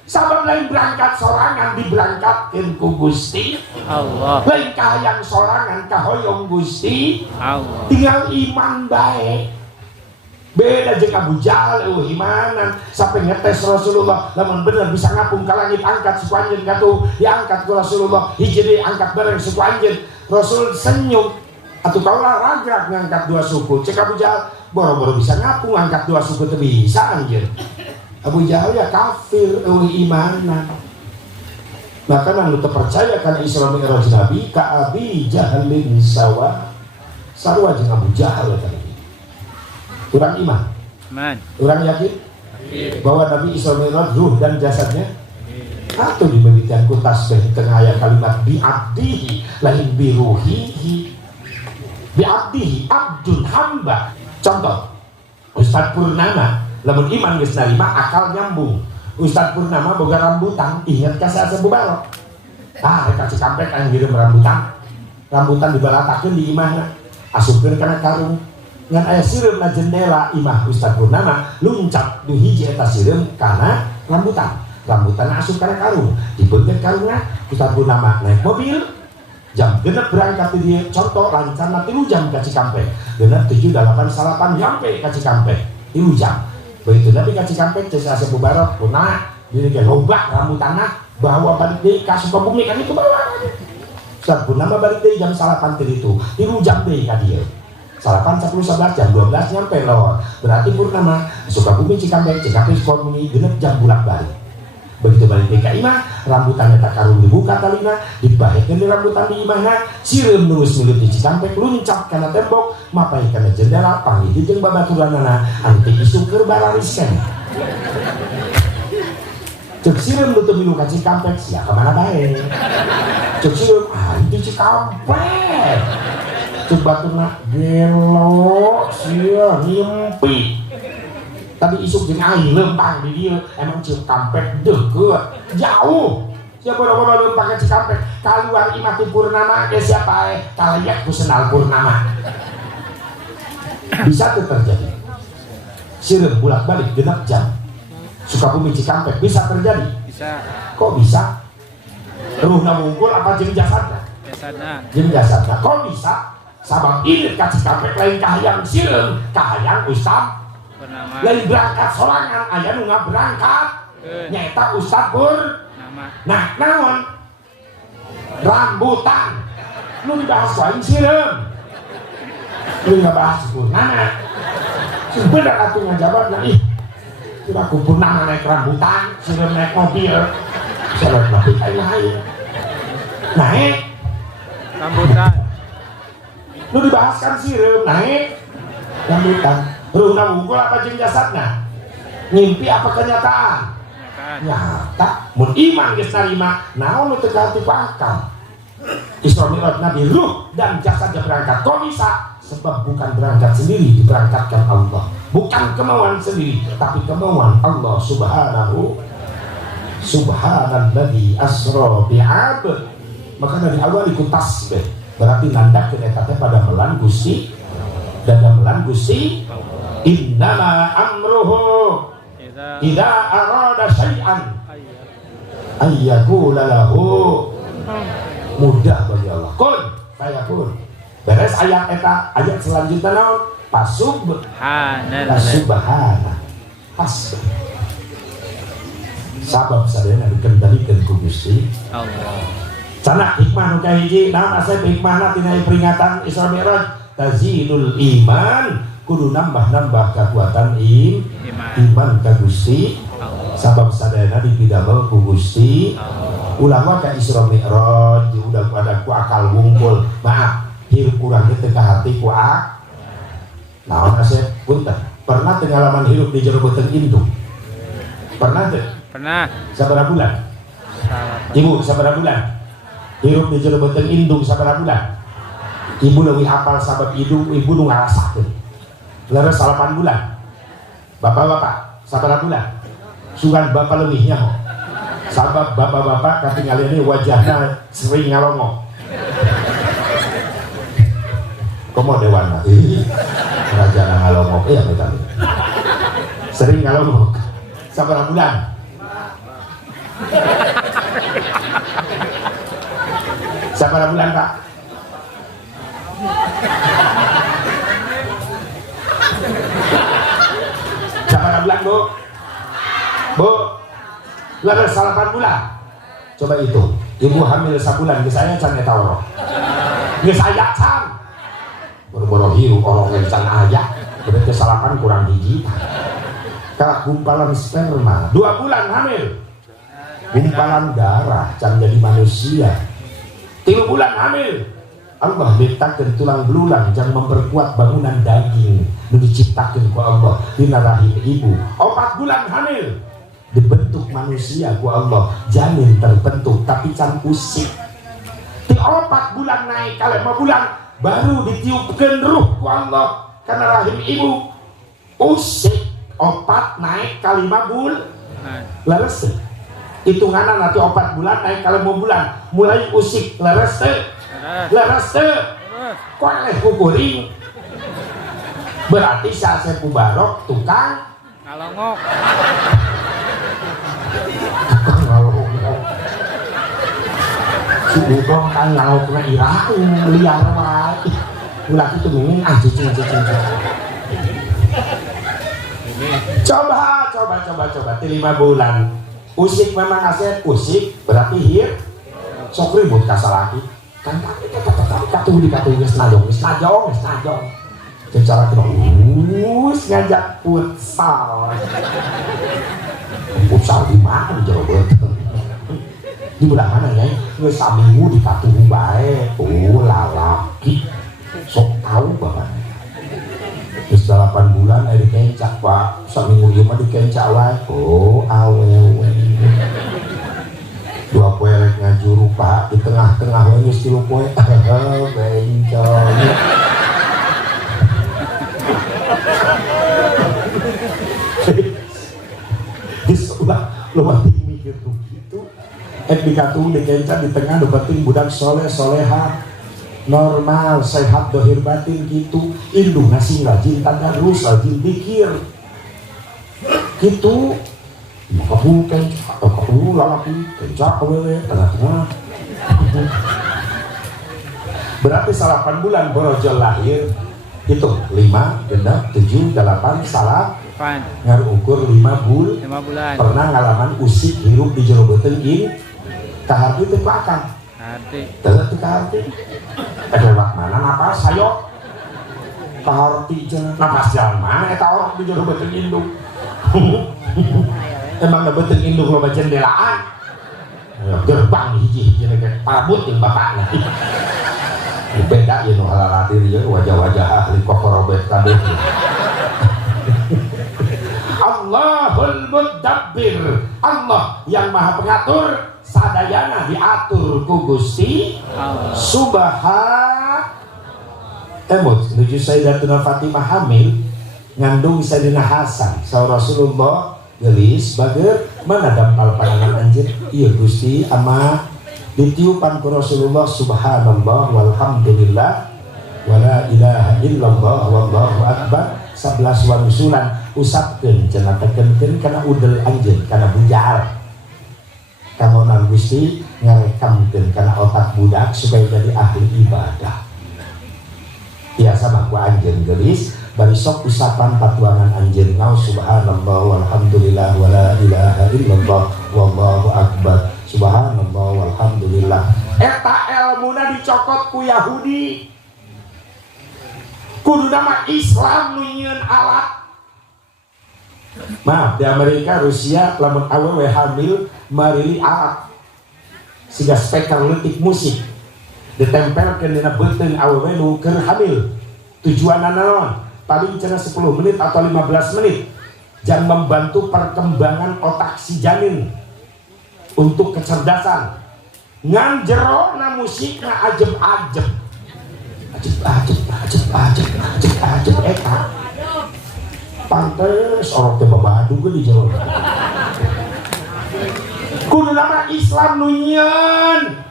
Sabab lain berangkat sorangan diberangkatkeun ku Gusti Allah. Lain kahayang sorangan kahoyong Gusti Allah. Tinggal iman bae. Beda jeung Abu Jahal imanan sampai ngetes Rasulullah lamun bener bisa ngapung ka langit angkat suku anjeun katuh diangkat ku Rasulullah hiji diangkat bareng suku anjeun. Rasul senyum atuh kaulah ragrag ngangkat dua suku. Cek Abu Jahal boro-boro bisa ngapung angkat dua suku teu bisa anjeun. Abu Jahal ya kafir imanan. Maka nang percaya kan Isra Mi'raj Nabi ka Abi Jahalin sawa sarua jeung Abu Jahal tadi. Kurang iman. Kurang yakin bahwa Nabi Isra Mi'raj ruh dan jasadnya atau diberikan ku tasbih tengah ayat kalimat bi'abdihi lain biruhihi. Bi'abdihi abdun hamba. Contoh Ustaz Purnama lamun iman geus narima akal nyambung. Ustaz Purnama boga rambutan, ingat ka Asa Bubarok. Rek Cikampek anu ngirim rambutan. Rambutan dibalatakeun di imahna. Asupkeun kana karung. Ngan aya sireumna jendela imah Ustaz Purnama, luncat du hiji eta sireum kana rambutan. Rambutan asup kana karung. Dibeunkeun karungna, Ustaz Purnama naik mobil. Jam genep berangkat di dieu. Contoh lancarna 3 jam ka Cikampek. Genep 7 8 salapan nyampe ka Cikampek. 3 jam. Begitu Nabi ka Cikampek teh Asa Bubarok punah diri ge loba rambutanna bawa balik deui ka Sukabumi kan itu bawa. Ustaz Purnama balik deui jam 8 teh itu. 3 jam deui ka dieu. salapan 10-11 jam 12 nyampe loh, berarti purnama. Sukabumi Cikampek Sukabumi genep jam bolak-balik. Begitu balik DKI mah rambutannya tak karung dibuka talina, dibahekeun di rambutan di imahna, sireum nulus milut di Cikampek luncat kana tembok, mapai kana jendela, panggil jeung babaturanana anu teh isu keur barariskeun. Cek sireum nutup milu ka Cikampek sia ka mana bae. Cek sireum di Cikampek. Cek baturna gelo sia ngimpi. Tadi isuk jeung aing lempang di dieu emang Cikampek deukeut jauh. Siapa bodo-bodo lempang ka Cikampek kaluar imah ti Purnama ge siapa kalayak ku senal Purnama. Bisa tuh terjadi. Sireum bolak-balik genep jam. Sukabumi Cikampek bisa terjadi. Bisa. Kok bisa? Ruhna wungkul apa jeung jasadna? Jasadna. Jeung jasadna. Kok bisa? Sabab ini ka Cikampek lain kahayang sireum, kahayang Ustad Purnama. lain berangkat sorangan, aya nu ngaberangkat nyaeta Ustad Purnama. Nah, naon? Rambutan. Lu dibahas lain sireum. Lu ngabahas Purnama. Bener atuh ngajawabna ih. Kita kumpul nama naik rambutan, sireum naik mobil, salat nabi kayak lain. Naik Rambutan. lu dibahaskan sireum naik rambutan. Ruhna wungkul apa jeung jasadna? Ngimpi apa kenyataan? Nyata. Mun iman geus narima, naon nu teu kahati ku akal. Isra Mi'raj Nabi ruh dan jasadnya berangkat. Kok bisa? Sebab bukan berangkat sendiri, diberangkatkan Allah. Bukan kemauan sendiri, tapi kemauan Allah subhanahu. Subhanalladzi asra bi'abd. Maka dari awal ikut tasbih. Berarti nandak kedekatnya pada melan Gusti dan melan Gusti. Innama amruhu idza arada syai'an ayyakula lahu. Mudah bagi Allah. Kun fayakun. Beres ayat eta, ayat selanjutnya naon? Subhana. Pas. Sabab sadayana dikendalikan ku Gusti Allah. Cana hikmah nu kahiji, naon asep hikmahna tina peringatan Isra Mi'raj? Tazidul iman, kudu nambah-nambah kekuatan iman ka Gusti. Sabab sadayana dipidamel ku Gusti. Ulama ka Isra Mi'raj udah pada ku akal wungkul. Maaf, hirup kurang teu ka hati ku naon asep punten. Pernah teu ngalaman hirup di jero beuteung indung? Pernah teu? Pernah. Sabaraha bulan? Ibu sabaraha bulan? Hirup di jero beuteung indung sabaraha bulan? Ibu leuwih hafal sabab ibu nu ngarasakeun. Leres 8 bulan. Bapak-bapak sabaraha bulan? Sugan bapak leuwih nyaho. Sabab bapak-bapak katingali wajahna sering ngalongo. Komo dewana. Raja ngalongo ya betul. Sering ngalongo. Sabaraha bulan? Sabaraha bulan, Pak? Sabaraha bulan, Bu? Bu? Lalu 8 bulan. Coba itu. Ibu hamil sabulan, geus aya can eta orang. Geus aya can. Boro-boro hirup orang yang can aya. Berarti 8 kurang hiji. Ka gumpalan sperma. 2 bulan hamil. Gumpalan darah can jadi manusia. 3 bulan hamil. Allah letakkan tulang belulang yang memperkuat bangunan daging nu diciptakeun ku Allah dina rahim ibu. 4 bulan hamil. Dibentuk manusia ku Allah, janin terbentuk tapi can usik. Di 4 bulan naik kali 5 bulan baru ditiupkeun ruh ku Allah karena rahim ibu. Usik 4 naik kali 5 bulan. Leres teu? Hitunganan nanti 4 bulan naik kali 5 bulan mulai usik. Leres teu? Leres teu? Kok eleh kukuring? Berarti Syekh Mubarok tukang ngalongok. Si Bugong kan ngalok na irah liar wae. Ulah kitu mungkin cicing. Coba 5 bulan. Usik memang asep usik berarti hir. Sok ribut ka salaki. Kan katuh geus najong. cara kena ngajak futsal. Futsal di mana di Jawa Barat? Di belah mana ya? Nggak saminggu di Katuhu bae. Oh lalaki sok tahu bapak. Terus 8 bulan di kencak pak. Saminggu mah di kencak wae. Oh awewe. 2 poe rek ngajuru pak di tengah-tengah we geus 3 poe. Bencong. Disulah lo mati mikir tuh gitu. Dikatung dikencan di tengah do penting budak soleh soleha normal sehat dohir batin gitu. Indung ngasih rajin tadarus rajin pikir gitu. Maka bukan atau kamu lalaki kencak wewe tengah-tengah. Berarti 8 bulan borojol lahir. Hitung 5, genap, 7, 8, salah ngaruh ukur 5 bulan. Pernah ngalaman usik hirup di jero beuteung in kaharti teu pakang teu kaharti lewat mana napas hayo kaharti cenah napas jalan mana eta orang di jero beuteung indung. Emang da beuteung indung loba jendelaan gerbang hiji-hiji kayak parabut jeung bapakna. Beda ya nu halalatir ya wajah-wajah ahli kokorobet kabeh. Allahul Mudabbir, Allah yang maha pengatur sadayana diatur ku Gusti Subhanahu. Emot nuju Sayyidatuna Fatimah hamil ngandung Sayyidina Hasan saur Rasulullah gelis bager mana dampal panangan anjeun ieu Gusti ama ditiupan ku Rasulullah subhanallah walhamdulillah wala ilaha illallah wallahu akbar 11 wanusulan usapkeun cenah tekenkeun kana udel anjeun kana bujal kamonan Gusti ngarekamkeun kana otak budak supaya jadi ahli ibadah biasa mah ku anjeun geulis bari sok usapan patuangan anjeun ngaos subhanallah walhamdulillah wala ilaha illallah wallahu akbar subhanallah walhamdulillah. Eta elmuna dicokot ku Yahudi kudu nama Islam nyieun alat. Maaf di Amerika Rusia lamun awewe hamil marili alat siga speaker leutik musik ditempelkeun dina beuteung awewe nu keur hamil. Tujuanna naon? Paling cenah 10 menit atau 15 menit jangan membantu perkembangan otak si janin untuk kecerdasan. Ngan jero na musikna ajeb-ajeb eta pantes orang teh babadu ge di jero. Kudu nama Islam nu nyieun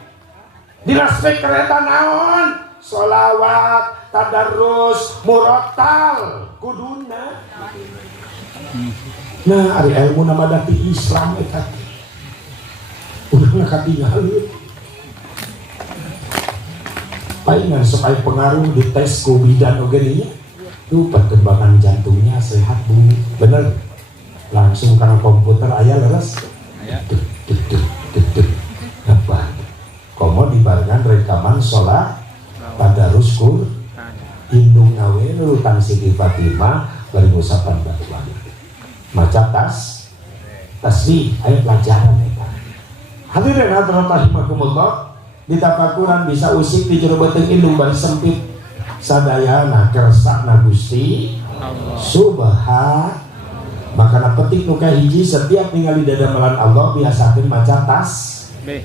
dina speaker eta naon? Sholawat, tadarus, murattal kuduna. Nah, ari ilmu nama dati Islam eta udah ngakatingali palingan sok aya pengaruh di tes ku bidan oge nya tuh perkembangan jantungnya sehat bu bener langsung karena komputer aya leres apa komo dibarengan rekaman sholat tadarus Qur'an indung nawe nurutan Siti Fatimah bari ngusapan batuan maca tasbih aya pelajaran eta. Hadirin hadirat rahimakumullah, di tafakuran bisa usik di jero beuteung indung bari sempit sadayana kersana Gusti Subhanahu. Makana petik nu kahiji setiap ningali dadamelan Allah biasakeun maca tasbih.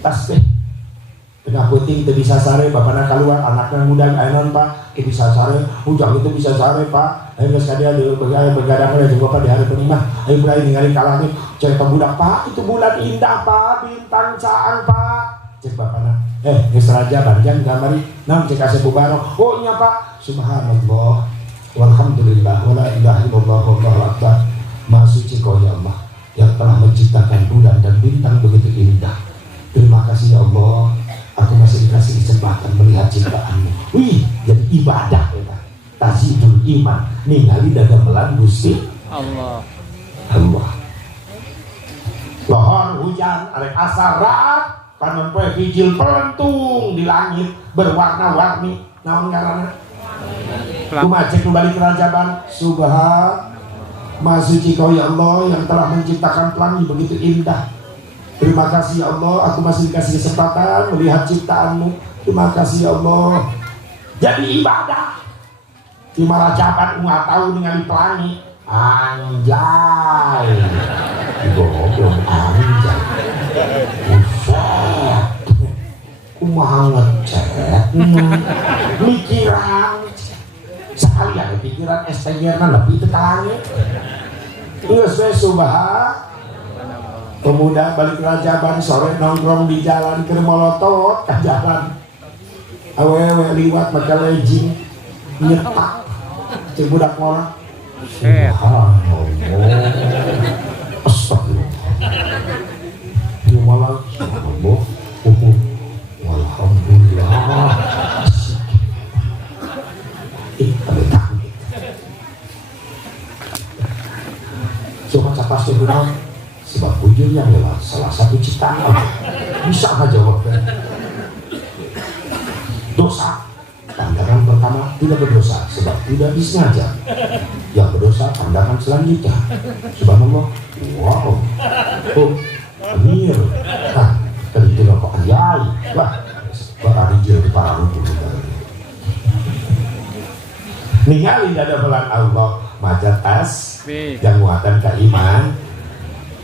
Tengah puting teu bisa sare bapana keluar anakna muda ayeuna Pak teu bisa sare ujang itu bisa sare Pak ayeuna geus kadia di begadang jeung Bapak di hari penimah ayeuna mulai ningali ka langit cek budak Pak itu bulan indah Pak bintang caang Pak cek bapana geus raja banjang gamari naon cek ase bubarok oh nya Pak subhanallah walhamdulillah wala ilaha illallah wallahu akbar maha suci kau ya Allah yang telah menciptakan bulan dan bintang begitu indah. Terima kasih ya Allah, aku masih dikasih kesempatan melihat ciptaanmu. Wih, jadi ibadah ya, tazidul iman. Ningali dadamelan Gusti Allah. Lohor hujan, arek asarat, panon poe hijil pelentung di langit berwarna-warni. Naon ngaranna? Kumacek kembali kerajaan Subhan Maha suci Kau ya Allah yang telah menciptakan pelangi begitu indah. Terima kasih ya Allah, aku masih dikasih kesempatan melihat ciptaanmu. Terima kasih ya Allah. Jadi ibadah di Rajaban nggak tahu dengan pelangi. Anjay, goblok anjay. Buset, kumaha ngecek, mikiran. Sekali ada pikiran STG kan lebih tekannya. Terus Subhan pemuda balik Rajaban sore nongkrong di jalan ke Molotot ke jalan awewe liwat pakai legging nyetak cek budak orang subhanallah astagfirullah dia malah subhanallah walhamdulillah ada takut coba capas tuh sebab ujungnya adalah salah satu ciptaan Allah. Bisa nggak jawabnya? Dosa. Pandangan pertama tidak berdosa sebab tidak disengaja. Yang berdosa pandangan selanjutnya. Subhanallah. Wow. Oh, amir. Nah, kelintir kok ayai. Wah, bakal rijil di para rukun. Ningali dada bulan Allah maca tas yang muatan keiman.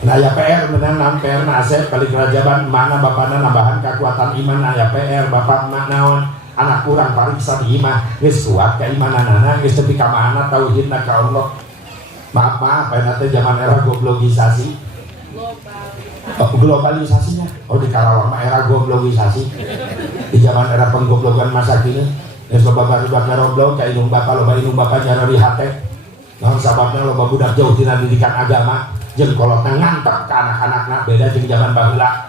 Nah ya PR menang PR nasib kali kerajaan mana bapakna nambahan kekuatan iman aya PR bapak mak naon anak kurang pariksa di imah geus kuat keimananana geus tepi ka mana tauhidna ka Allah. Maaf nanti zaman era globalisasi globalisasinya di Karawang mah era globalisasi di zaman era penggoblogan masa kini geus loba barudak ngaroblog ka indung bapak nyari hate naon sababna loba budak jauh tina didikan agama jeung kolotna ngantek ke anak-anakna beda jeung zaman baheula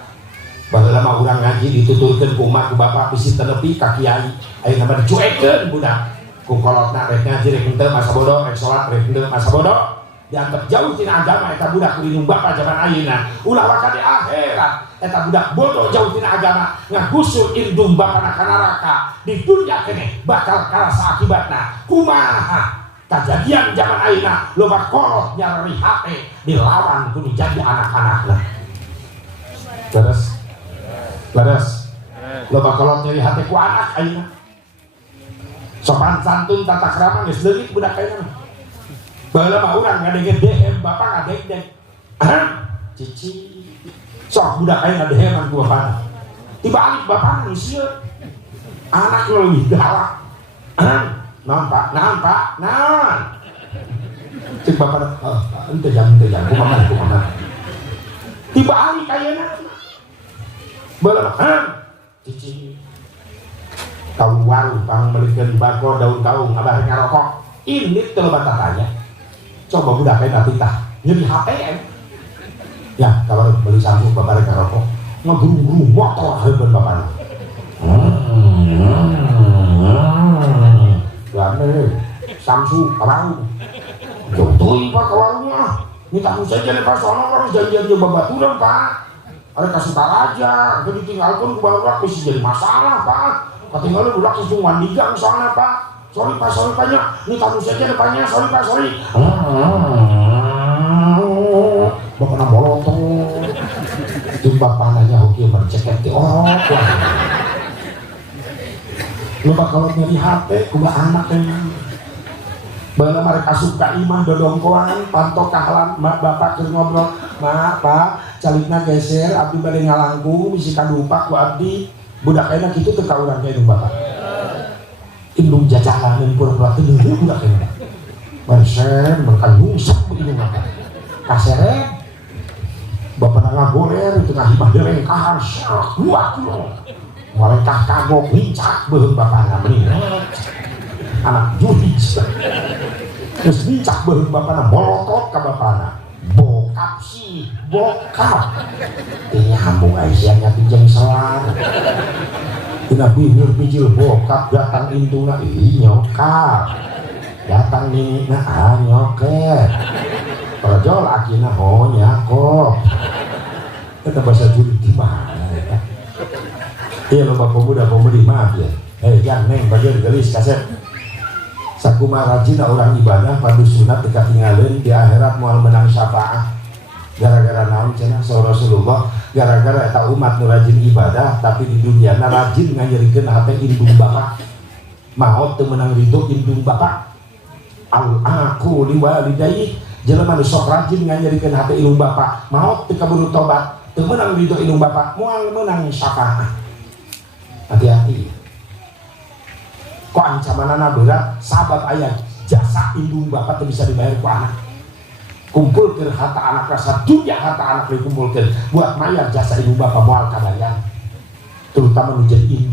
mah urang ngaji dituturkeun ku umat ku bapak bisi tenepi ka kiai ayeuna mah dicuekeun budak ku kolotna rek ngaji rek henteu masa bodoh rek salat rek henteu masa bodoh dianggap jauh tina agama eta budak ku lindung bapak zaman ayeuna ulah waka di akhirat eta budak bodoh jauh tina agama ngagusur indung bapana ka neraka di dunya keneh bakal karasa akibatna kumaha kejadian zaman ayeuna loba kolot nyari HP dilawan kudu jadi anak-anakna. Terus loba kolot nyari HP ku anak ayeuna. Sopan santun tata krama geus leungit budak ayeuna. Baheula mah urang ngadege dehem bapak ngadeg-deg. Cici. Sok budak ayeuna deheman ku bapana. Tibalik bapana geus sieun. Anak leuwih galak. Nampak, cek bapak, ente jangan, kumaha. Tiba hari kayaknya, balapan, cici, keluar, pang belikan bako daun kaung, abah ngerokok, ini terlebat tatanya, coba budak kayak natitah, nyeri HTM, ya kalau beli sampo bapak ngerokok, ngeburu-buru motor hebat bapak. Gane, Samsu, warung. Jodohin pak ke warungnya. Minta saja nih pak soalnya harus janjian coba baturan pak. Ada kasuta raja, jadi ditinggalkan ke bawah bisa jadi masalah pak. Ketinggalan udah langsung mandigang soalnya pak. Sorry paknya. Minta saja nih paknya, sorry. Bapak kena bolotong. Itu bapak nanya hoki berceket di orang. Lu bakal nyari hati, kuda anak yang bala mereka suka iman dodongkoan, pantok kahalan, mak bapak keur ngobrol, mak pak, calitna geser, abdi bade ngalangkung, bisi kadupak ku abdi, budak enak itu teu ka urang kayak bapak. Indung jajalan dan pura-pura teu budak enak. Bersen, berkan nyungsep begini bapak. Kaseret, bapak ngagoler, itu ngahimah derengkahan, syah, buat lu. Mereka kagok lincak beuheung bapana meninggal anak juhis terus lincak beuheung bapana molotot ka bapana bokap sih bokap teh nyambung aisyahnya pinjam selar tina bibir bijil bokap datang induna nyokap datang nina nyoket perjol akina nyakop kita bahasa juri di mana ya. Iya lo bapak pemuda pemudi maaf ya. Jangan neng bagian gelis kaset. Sakumaha rajin orang ibadah padu sunat dekat tinggalin di akhirat moal menang syafaat. Gara-gara naon cenah saur Rasulullah, gara-gara eta umat nu rajin ibadah tapi di dunia na rajin nganyerikeun hate indung bapak. Maot teu meunang ridho indung bapak. Al aku liwalidayhi jelema nu sok rajin nganyerikeun hate indung bapak, maot teu kaburu tobat, teu meunang ridho indung bapak, moal meunang syafaat. Hati-hati. Kok ancamanana berat sabab aya jasa indung bapak teu bisa dibayar ku anak. Kumpulkan harta anak rasa dunia harta anak dikumpulkan buat mayar jasa ibu bapak mual kabayar, terutama menjadi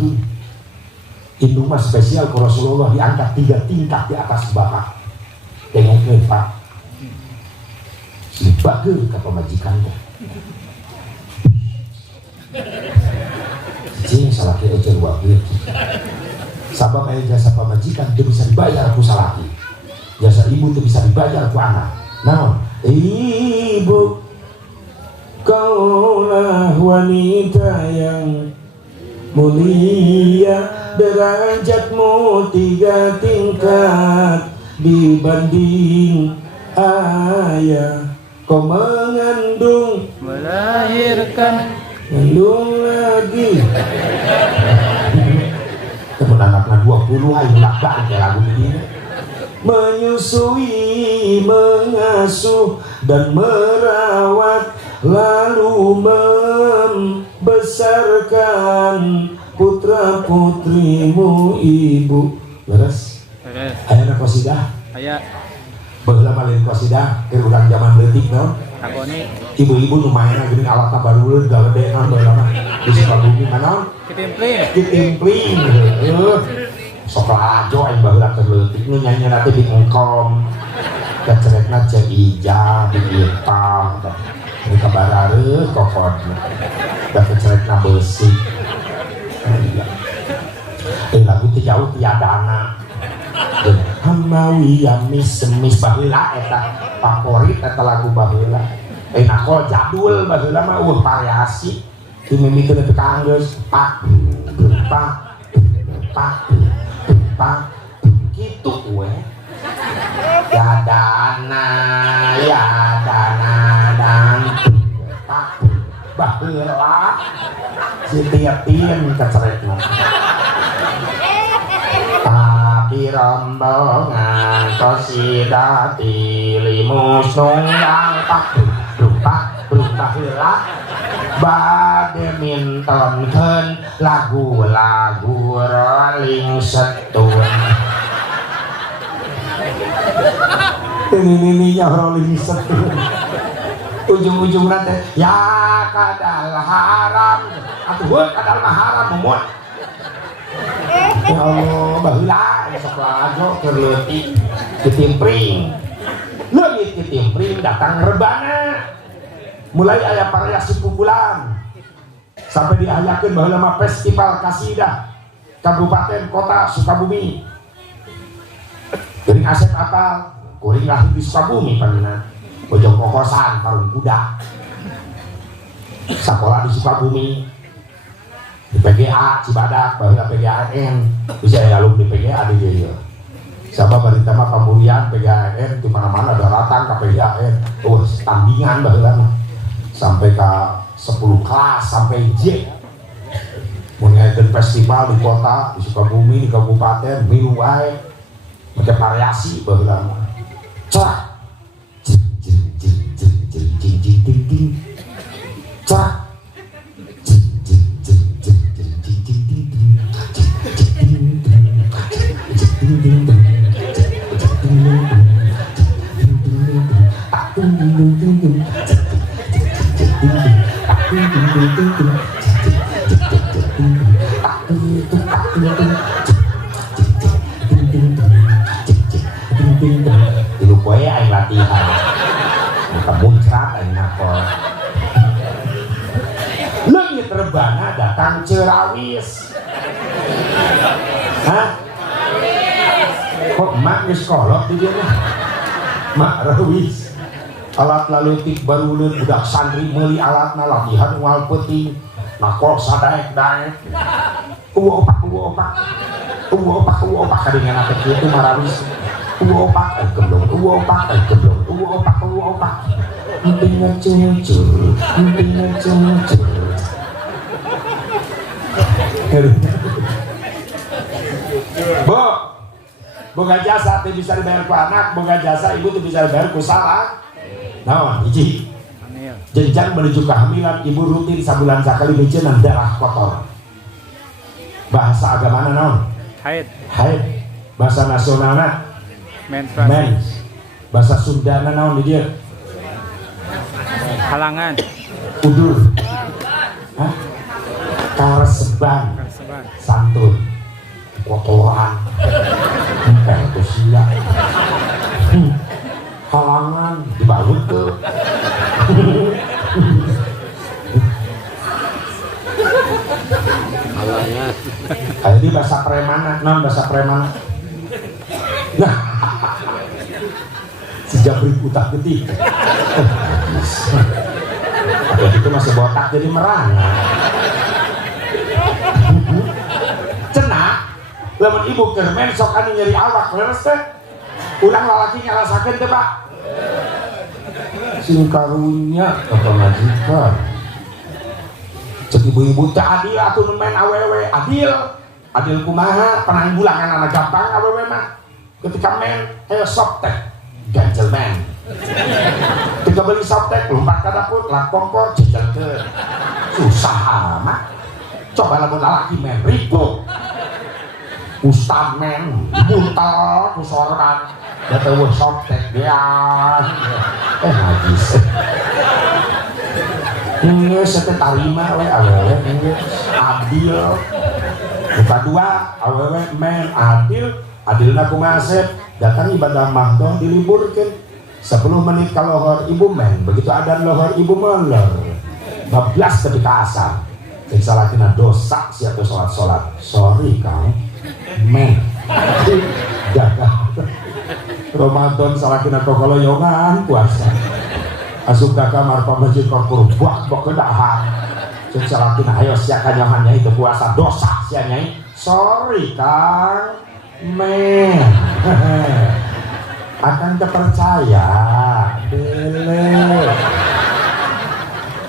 indung mah spesial ke Rasulullah diangkat 3 tingkat di atas bapak. Tengok pak bagus ke pemajikannya cing salah ke ujar wakil sabab aya jasa pemajikan itu bisa dibayar ku salaki, jasa ibu itu bisa dibayar ku anak. Nah, ibu kaulah wanita yang mulia, derajatmu 3 tingkat dibanding ayah. Kau mengandung, melahirkan, mengandung lagi. Temen anaknya 20 ayo lakban kayak lagu ini. Menyusui, mengasuh dan merawat, lalu membesarkan putra putrimu ibu. Beres? Aya na qasidah? Aya. Baheula mah lain qasidah keur urang zaman leutik naon? Takoni. Ibu-ibu nu maena geuning alatna baruleun galedean baheula mah. Di Sukabumi naon? Kitimpling. Sok lajo aing baheula keur leutik nu nyanyi nanti di engkom keceretna cek ija di hitam di kabarare kokotna da keceretna besi lagu teh jauh tiadana hamawi yamis semis baheula eta favorit eta lagu baheula nakol jadul baheula mah variasi di mimikeun teh kaanggeus pak gitu gue ya dana dan pak baheula si tiap-tiap keceretna tapi rombongan kosidati limus nunggang pak baheula badmintonkeun lagu-lagu Rolling Stone. Ini Rolling Stone. Ujung-ujung nanti ya kadal haram atuh kadal mah haram mumun. Ya Allah baheula sok lajo keur leutik kitimpring. Leungit kitimpring datang rebana. Mulai aya variasi pukulan sampai diayakeun baheula mah festival kasidah kabupaten kota Sukabumi. Geuning Asep apal, kuring lahir di Sukabumi panina. Bojong kokosan parung kuda. Sakola di Sukabumi. Di PGA Cibadak baheula PGAN, bisa aya alumni PGA di dieu. Sabab barita mah pamurian PGAN di mana-mana ada ratang ka PGAN. Tandingan baheula mah. Sampai ke 10 kelas sampai J mengayakan festival di kota, di Sukabumi, di kabupaten, milu wae macam variasi baheula mah cak cak Tilu poe aing latihan. Maka muncrat aing nakol. Leungit rebana datang cerawis. Hah? Kok emak geus kolot di dieu mah? Mak rawis. Alat lalutik baruleun budak santri meuli alatna latihan moal peuting. Nakol sadaek-daek. opak kadang apa itu marawis opak gemblong opak emping ngecur boga jasa teh bisa dibayar ku anak, boga jasa ibu teh bisa dibayar ku salah. Naon hiji? Jenjang menuju kehamilan ibu rutin sabulan sakali miceun darah kotor. Bahasa agamana naon? Haid. Bahasa nasionalna mens. Bahasa Sundana naon di dieu? Halangan. Udur. Hah? Kareseban. Santun. Kotoran. Itu sia. Halangan dibalut tuh. Halangan. Ini bahasa premana, bahasa premana. Nah, sejak utak getih. Ada itu masih botak jadi merana. Cenah, lamun ibu kermen sok anu nyeri awak leres teh. Urang lalaki ngarasakeun teh, Pak. Sing karunya apa majikan. Cek ibu-ibu teh adil atuh nu main awewe, adil kumaha penanggulangan anak gampang awewe mah. Ketika main sop teh gentleman. Ketika beli sop teh lompat ka dapur, lak kompor jejelkeun. Susah amat. Coba lamun lalaki main ribut. Ustad men buntal kusoran dateuh sop teh dia najis geus teh tarima we awewe geus adil buka dua awewe men adilna kumaha sep datang ibadah mahdoh diliburkeun 10 menit ka lohor ibu men begitu adzan lohor ibu molor bablas ketika asar cek salakina dosa sia teu salat sorry Kang men jaga Ramadan salakina kokoloyongan puasa asup ka kamar pamajin korkur buak kedahan cek salakina hayo sia kanyohannya itu puasa dosa sia nyai sorry Kang men akan terpercaya bele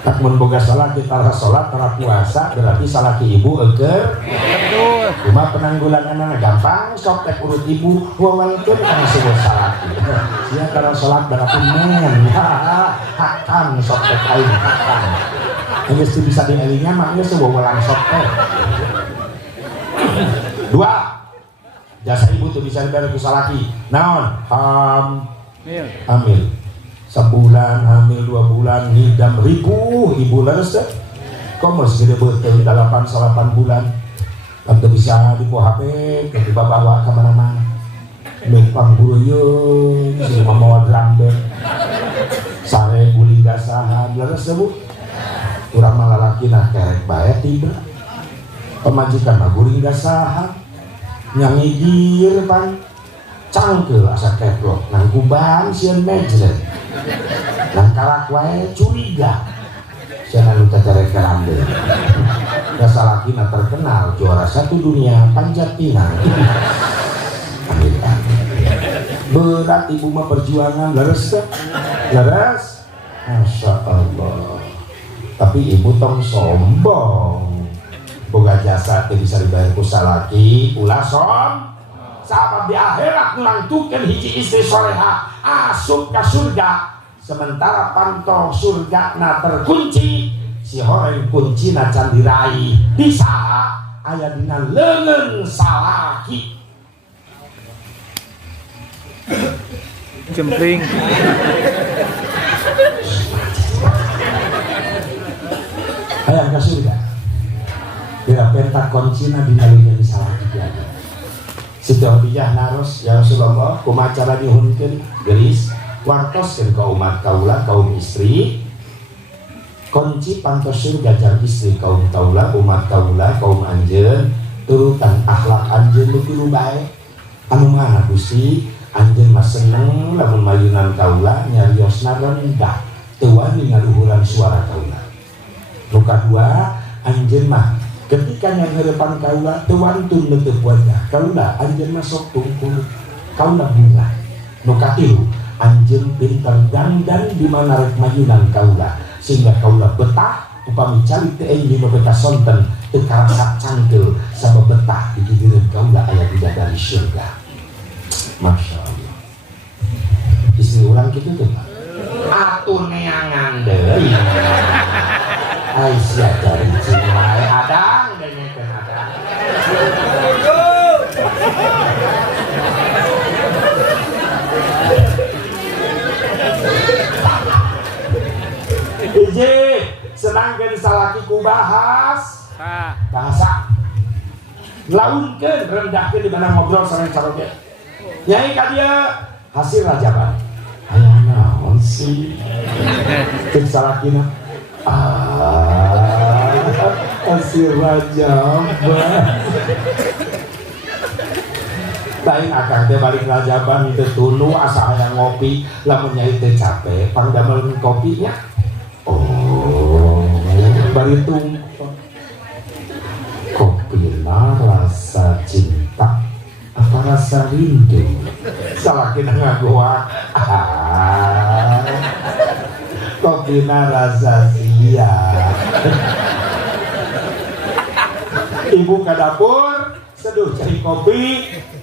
tak mun boga salat kita salat tara puasa berarti salaki ibu euker betul cuma penanggulangan gampang sok teh urut ibu wawalkeun kana sebuah salaki sia tara salat berarti men hakan sok teh kain hakan geus bisa dielingan mah geus wawalan sok teh dua jasa ibu tuh bisa dibayar ku salaki naon hamil sebulan hamil 2 bulan ngidam ribu ibu leres teh komos gede betul 8 bulan tentu bisa dipo HP tiba bawa kemana-mana numpang buruyung sini mamawa drum band sare guling gasahan leres teh bu urang mah lalaki nah kerek bae tiba pemajikan mah guling gasahan nyangigir pan cangkel asa keplok nang kuban sieun mejret nang kalak wae curiga cenah nu tetereke lambe dasa lakina terkenal juara 1 dunia panjat pinang amin berat ibu mah perjuangan leres teh leres Masya Allah tapi ibu tong sombong boga jasa teh bisa dibayar ku salaki ulah sahabat di akhirat ngelangtukeun hiji istri soleha asup ka surga sementara pantong surga na terkunci si horeng kuncina can diraih di saha aya dina leungeun salaki jempling hayang ka surga bila pentak kuncina dina leungeun salaki biasa Sudah bijah naros ya Rasulullah kumacara dihunkeun gelis wartoskeun ka umat kaula kaum istri kunci pantos surga jang istri kaum kaula umat kaula kaum anjeun turutan akhlak anjeun nu kudu bae anu mana Gusti anjeun mah seneng lamun mayunan kaula nyariosna rendah teu wani ngaluhuran suara kaula nu kadua anjeun mah ketika yang harapan kaula tewantun nutup wajah kaula anjeun masuk tungkul kaula bunga nu katilu anjeun pinter dandan di mana rek mayunan kaula sehingga kaula betah upami calik teh ing nu beta sonten teu karasa cangkeul sabab betah di gigireun kaula aya bidadari surga. Masya Allah. Istri urang kitu teh atur neangan deui. Aisyah dari Cimai adang dengekeun adang. Ije senangkeun salaki ku bahas bahasa launkeun rendahkeun di mana ngobrol sareng caroge. Nyai ka dieu hasil rajaban. Aya naon sih? Teu salakina hasil rajaban. Lain akang teh balik rajaban teu tunu asa aya ngopi lamun nyai teh capek pangdamel kopinya. Oh, bari tumpah. Kopina rasa cinta apa rasa rindu? Salakina ngagoak. Kopina rasa siap. Ibu ke dapur seduh cari kopi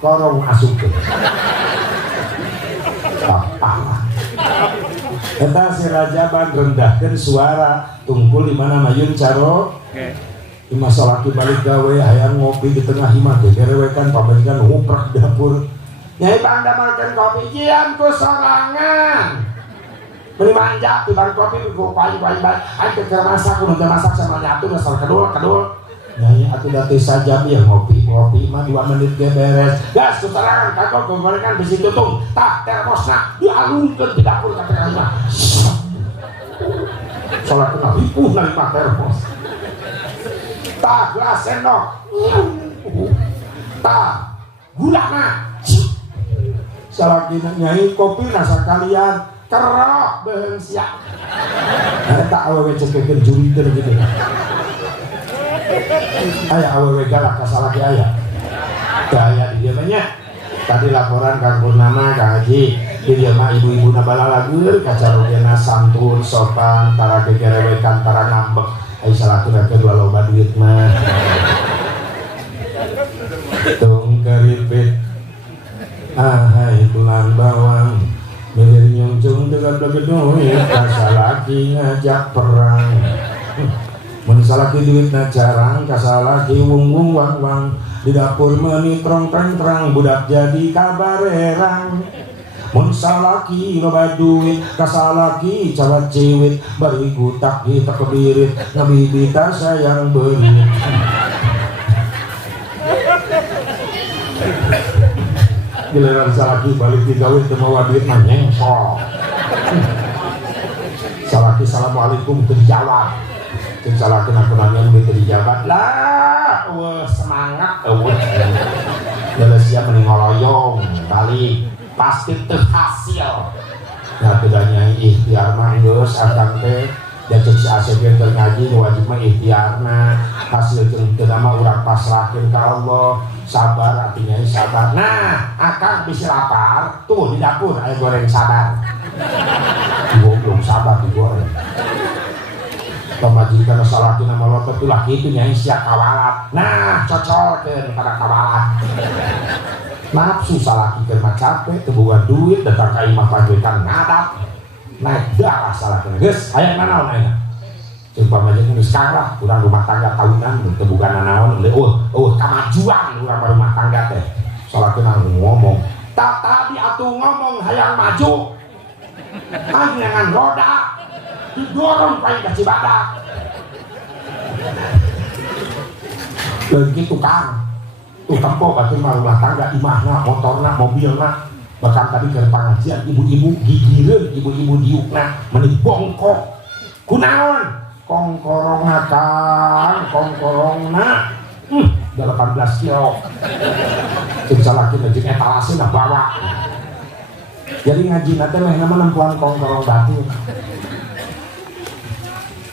korong asupkeun papalan eta si rajaban rendahkeun suara tungkul di mana mayun caro imah salaki balik gawe hayang ngopi di tengah imah gegerewekan pamajikan nguprak dapur nyai pangdamalkeun kopi jian ku sorangan beli manja tibang kopi ku paling-paling ayo ke masak ku nonton masak sama nyatu dasar kedul nyai atuh dateu sajam ya ngopi mah 2 menit ge beres gas tuterangan kagok gorengan bisi tutung tah termosna dialungkeun di dapur ka tengah imah salatna ripuh na imah termos tah gelas sendok tah gulana salakina nyai kopi nasa kalian kerok beung sia eta awewe cekekeun juriter gitu aya awewe galak ka salaki aya daya di dieu nya tadi laporan Kang Purnama Kang Haji di dieu mah ibu-ibu na balalageur kacarogena santun sopan tara gegerewekan tara ngambek ai salakina kedua loba duit mah tung keripit ahai tulang bawang milir nyungcung dekat begedoy kasalaki ngajak perang mun salaki duitna jarang kasalaki wung wang di dapur meuni trong-trong budak jadi kabarerang mun salaki loba duit kasalaki cawat ciwit bari gutak di tekebirit ngabibita sayang berit giliran salaki balik digawe teu mawa duit mah nyengsol. Salaki assalamualaikum teu dijawab. Cing salaki nakunanya duit teu dijabat. Lah, weuh semangat eueuh. Geus sia mending ngoloyong balik pasti teu hasil. Nah, teu nyai ikhtiar mah geus akang teh da cek si Asep teu ngaji wajib mah ikhtiarna. Hasil teu mah urang pasrahkeun ka Allah. Sabar artinya sabar. Nah, akang bisa lapar tuh di dapur ayo goreng sabar. Belum sabar digoreng. Pemajikan salaki nama lotot tuh laki itu nyai siap kawalat. Nah, cocolkeun pada kawalat. Nafsu salaki keur mah capek teu boga duit datang ka imah pajekan ngadap. Naik darah salaki geus aya manaon ayeuna. Cing pamajikan geus kalah urang rumah tangga tahunan teu boga nanaon kamajuan urang rumah tangga teh salakina ngomong tak tadi atuh ngomong hayang maju panjangan roda didorong paling ka Cibadak leuwih kitu Kang tuh tempo batu rumah tangga imahna motorna mobilna bahkan tadi keur pangajian ibu-ibu gigireun ibu-ibu diukna meuni bongkok kunaon kongkorongna Kang kongkorongna 18 kilo cing salaki jeung etalasena bawa jadi ngaji teh meh nama nempuan kongkorong batin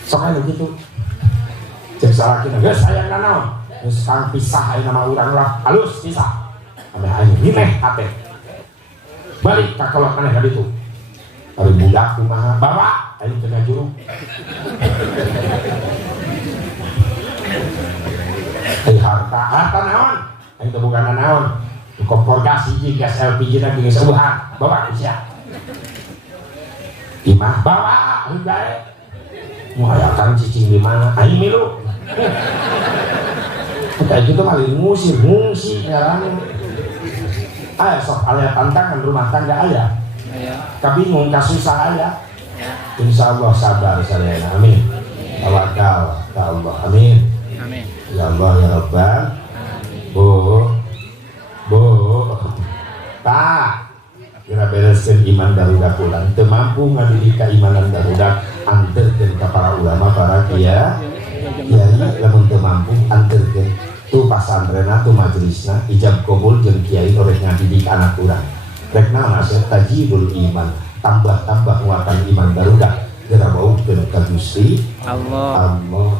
sok aya kitu cek salakina geus sayang naon geus kang pisah ayeuna nama urang lah halus pisah ame aing mineh hate balik ka kolot maneh ka ditu ari budak kumaha bawa aing teu ngajurug harta naon aing teu boga naon kompor gas hiji gas LPG na geus eueuhan bawa sia imah bawa bae mau aya kang cicing di mana aing milu kayak gitu malah ngungsi ngaranna aya sok aya tantangan rumah tangga aya kabingung kasusah aya insyaallah sabar sadayana amin tawakal ka Allah amin Amin. ya Allah ya Rabbal Bu tak kira bereskeun iman darudak ulang teu mampu ngadidik keimanan darudak anterkeun ka para ulama para kiai lamun teu mampu anterkeun tu pasantrenna tu majelisna ijab qabul jeung kiai nu rek ngadidik anak urang rek naon asa tajibul iman tambah-tambah muatan iman darudak geura baukeun ka Gusti Allah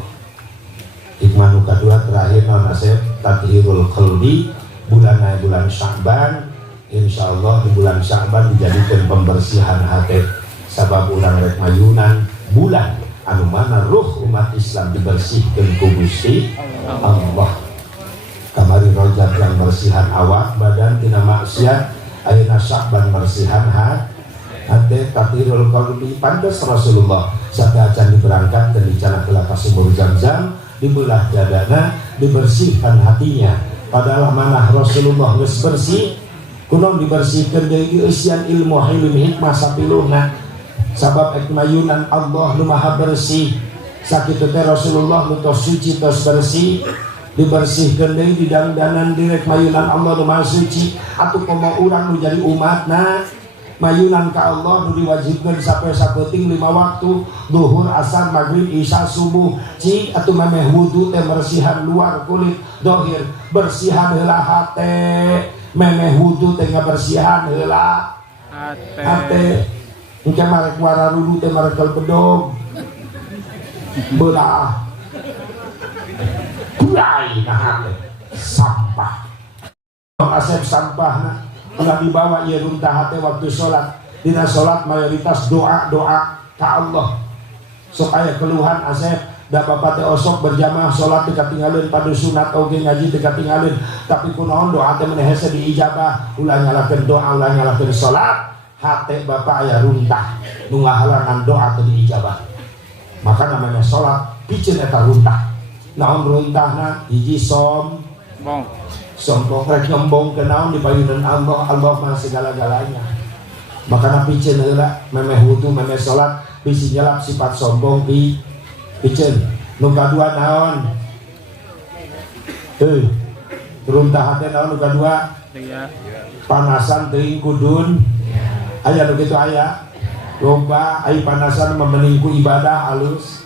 hikmah nu kadua terakhir naon asa tathirul qalbi bulan Sya'ban insyaallah di bulan Sya'ban dijadikan pembersihan hati sabab urang rek mayunan bulan anu mana ruh umat Islam dibersihkeun ku Gusti Allah kamari Rajab yang bersihan awak badan tina maksiat ayeuna Sya'ban bersihan hati tathirul qalbi pantes Rasulullah sadacan diberangkatkeun di cana heula ka sumur Zam-Zam dibelah dadana dibersihkan hatinya padahal manah Rasulullah geus bersih kunaon dibersihkeun deui isian ilmu hilm hikmah sapiluhna sabab mayunan Allah nu maha bersih sakitu teh Rasulullah nu tos suci tos bersih dibersihkeun deui didangdanan direk mayunan Allah nu maha suci atuh komo urang nu jadi umatna mayunan ka Allah nu diwajibkeun sapoe sapeuting 5 waktu zuhur asar maghrib isya subuh cik atuh memeh wudu teh bersihan luar kulit dohir bersihan heula hate memeh wudu teh ngabersihan heula hate engke marek wararudu teh marek bedog belah kulai na hate sampah asep sampahna ulah dibawa ieu runtah hate waktu salat dina salat mayoritas doa ka Allah sok aya keluhan asep da bapak teh osok berjamaah salat teu katinggalin padu sunat oge ngaji teu katinggalin tapi kunaon doa teh meneh hese diijabah ulah nyalakeun doa ulah nyalakeun salat hate bapak aya runtah nu ngahalangan doa teu diijabah maka namanya salat piceun eta runtah naon runtahna hiji sombong rek ngembong ke naon di payunan Allah mah segala-galanya makana piceun heula memeh wudu memeh salat bisi nyelap sifat sombong di piceun nu kadua naon runtah hate naon nu kadua panasan teuing kudun aya nu kitu aya loba ai panasan memeningku ibadah alus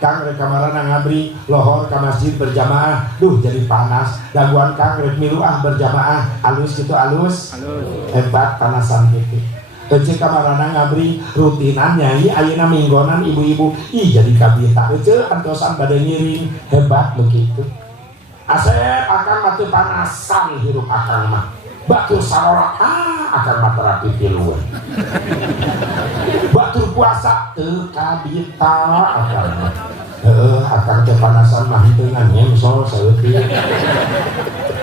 Kang rek kamarana ngabri lohor ka masjid berjamaah duh jadi panas daguan Kang rek miluah berjamaah alus gitu alus hebat panasan gitu ece kamarana ngabri rutinan nyai ayeuna minggonan ibu-ibu ih jadi kabita ece antosan bade ngiring hebat begitu asep akang mah teu panasan hirup akang mah batur sarora akang mah terapi tiluan batur puasa teu kabita akang mah akang teh panasan mah henteu nganyemsol saeutik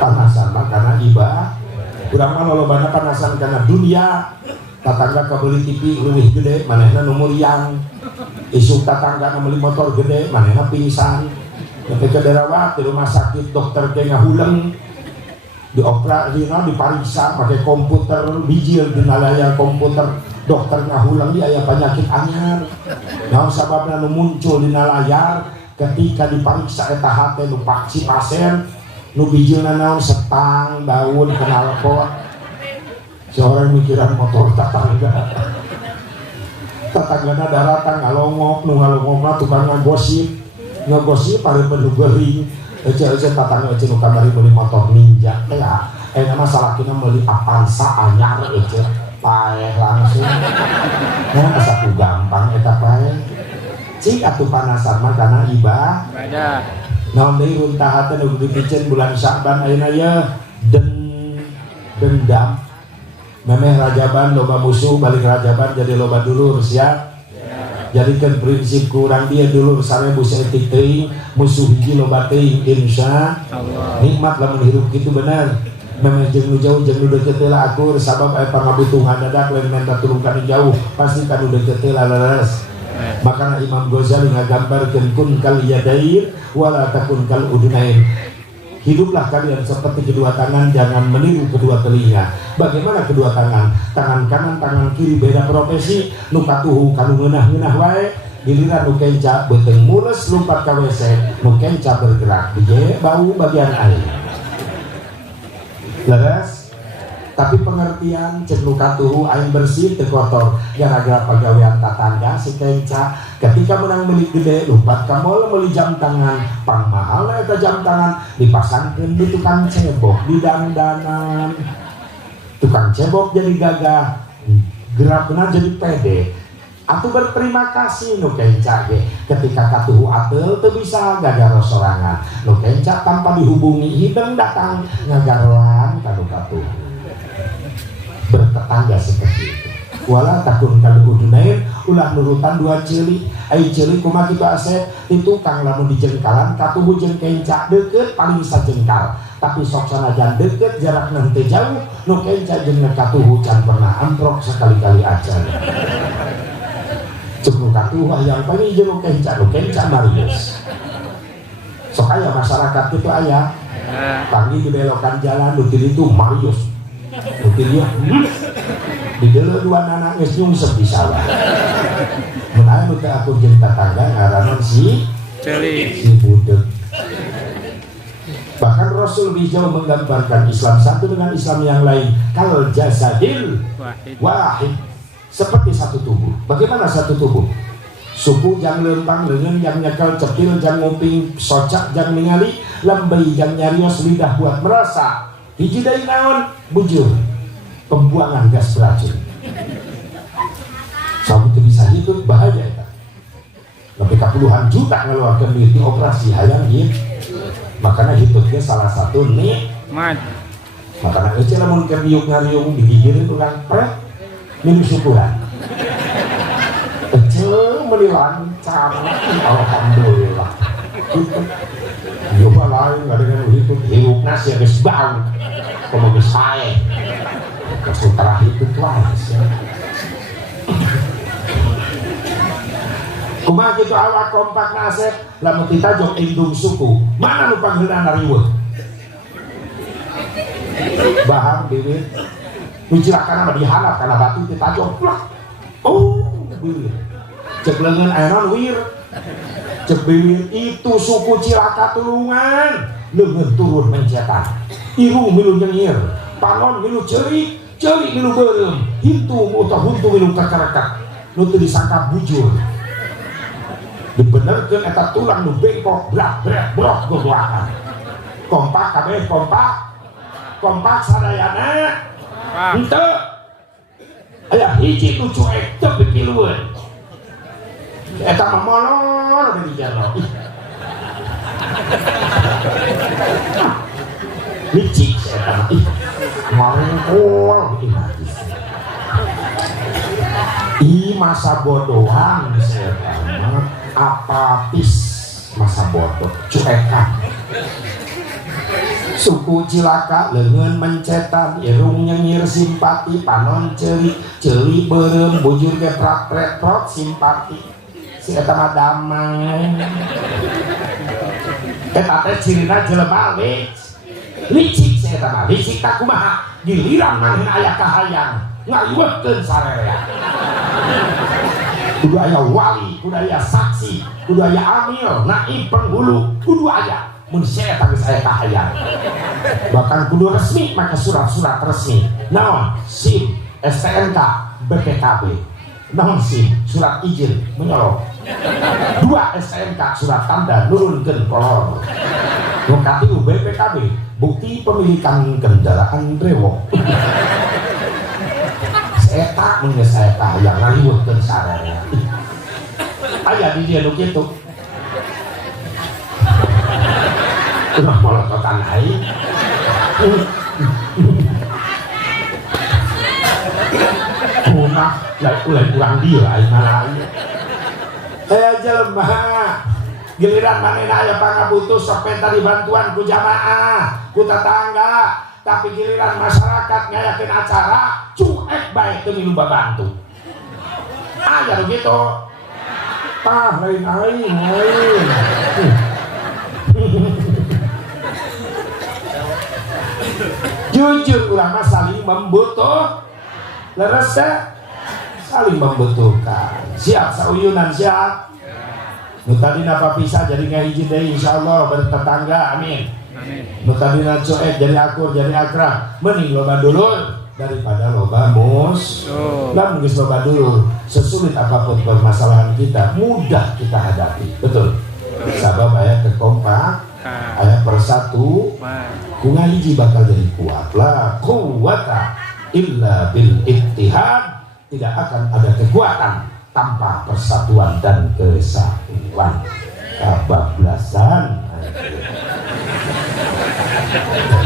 panasan mah kana ibadah urang mah lolobana panasan kana dunia tatangga kabeli TV leuwih gede manehna nu mulyang isuk tatangga nu meuli motor gede manehna pingsan ketika dirawat di rumah sakit dokter teh ngahuleng dioperasi dipariksa pakai komputer bijil dina layar komputer dokter ngahulang dia aya penyakit anyar naon sababna nu muncul dina layar ketika dipariksa eta hate nu si pasien nu bijilna naon setang daun knalpot seorang mikiran motor tatanggana daratan ngalongok nu ngalongokna tukang ngagosip pare penuh gering ece tatangga ece nu kamari meuli motor ninja teh nama salakina meuli Avanza anyar ece paeh langsung nah saku gampang eta paeh cik atuh panasan mah kana ibadah naon deui runtahan teh nu dipicen bulan Sa'ban ayeuna ye dendam memeh rajaban loba musuh balik rajaban jadi loba dulur sia jadikan prinsip kurang dia dulur 1000 saeutik teuing musuh hiji loba teuing insyaallah nikmat lamun hirup kitu bener memeh jeung nu jauh jeung nu deukeut heula akur sabab aya pangabutuhan dadak lain minta tulung ka nu jauh pasti ka nu deukeut heula leres. Makanya Imam Ghazali ngagambarkeun kun kal yadair wala takun kal udunain. Hiduplah kalian seperti kedua tangan, jangan meniru kedua telinga. Bagaimana kedua tangan? Tangan kanan, tangan kiri beda profesi. Nu katuhu kanu ngeunah-ngeunah wae, giliran nu kenca beuteung mules lumpat ka WC, nu kenca bergerak di bau bagian air. Leres? Tapi pengertian cek nu katuhu aing bersih teu kotor gara-gara pagawean tatangga si kenca ketika menang meuli gede lumpat ka mall meuli jam tangan pang mahal eta jam tangan dipasangkeun di tukang cebok di dandanan tukang cebok jadi gagah gerakna jadi pede atuh berterima kasih nu kenca ge ketika katuhu ateul teu bisa gagaro sorangan nu kenca tanpa dihubungi hideung datang ngagaroan ka nu katuhu bertetangga seperti itu. Wala takun kalau udunain ulah nurutan dua cili. Ai cili kumaha kitu asep di tukang lamun dijengkalan katuhu jeung kenca deukeut paling sajengkal. Tapi sok sanajan deukeut jarakna teu jauh nu kenca jeung katuhu can pernah amprok sekali-kali acan. Cuk nu katuhu hayang paling jeung nu kenca marius. Sok aya masyarakat kitu aya. Panggil di belokan jalan nu itu marius. Mungkin dia di dalam dua anak geus nyungsep bisa lah. Mun aya nu teh akur jeung tetangga ngaranna si budeg. Bahkan Rasul Rijal menggambarkan Islam satu dengan Islam yang lain kal jasadil wahid seperti satu tubuh. Bagaimana satu tubuh? Suku jang leumpang leungeun jang nyekel cepil jang nguping socak jang ningali lembei jang nyarios lidah buat merasa hiji deui naon bujur pembuangan gas beracun. Sabu teu bisa hidup bahaya eta. Lebih ka puluhan juta ngeluarkeun duit di operasi hayang ieu. Makanya hitutnya salah satu nikmat. Makanya eueuh lamun keur riuk-ngariung digigireun urang pret minum syukuran. Eueuh meuli lancar alhamdulillah. Coba lain nggak dengan hitut hirup nasi ya geus bau. Komo geus sae. Maksud terakhir itu kelas ya. Kumaha kitu awak kompak nasib lamun kita jog indung suku mana nu pangheulana riweuh bahang bibit nu cilakana mah dihalap kana batu kita jog bibit cek leungeun aya naon wir cek bibit itu suku Cilaka Tulungan leungeun turun mencetan irung milu nyengir panon milu ceurik ceurik milu beureum hintu utah huntu milu kakarekat nu teu disangka bujur dibenerkeun eta tulang nu bengkok brak-brak brok gogoakan kompak kabeh kompak sadayana henteu aya hiji nu cuek teu pikilueun eta mah molor di jalo licik eta marengkol masa bodohan setan apatis masa bodoh cuekan suku Cilaka leungeun mencetan irung nyengir simpati panon ceuli beureum bujur ge prat-pret simpati si eta mah damai eta teh cirina jelema licik si eta mah licik tak kumaha giliran maneh aya kahayang ngaliweuhkeun sarerea kudu aya wali kudu aya saksi kudu aya amil naib penghulu kudu aya mun saya geus aya kahayang bahkan kudu resmi make surat-surat resmi naon SIM STNK BPKB naon SIM surat izin menyolong 2 STNK surat tanda nurunkeun kolor nu katilu BPKB bukti pemilikan kendaraan brewok eta mun geus aya kahayang ngaliweuhkeun sarerea aya di dieu nu kitu Ulah molototan aing. Kumah, ulah kurang dia aing malah. Jelema, giliran manehna aya pangabutuh sok penta dibantuan ku jamaah, ku tetangga, tapi giliran masyarakat ngayakeun acara, cuek bae teu milu babantu. Aya begitu. Tah lain aing. Jujur urang mah saling leres saling membutuhkan. Siap sauyunan siap. Nu tadina papisah jadi ngahiji deui insyaallah bertetangga amin. Nu tadina coek jadi akur jadi akrab. Mending loba dulur daripada loba musuh. Lamun geus loba dulur, sesulit apapun permasalahan kita mudah kita hadapi. Betul. Sabab aya kekompak, aya persatu, ku ngahiji bakal jadi kuat. La quwata illa bil ittihad. Tidak akan ada kekuatan tanpa persatuan dan kesatuan. Kebablasan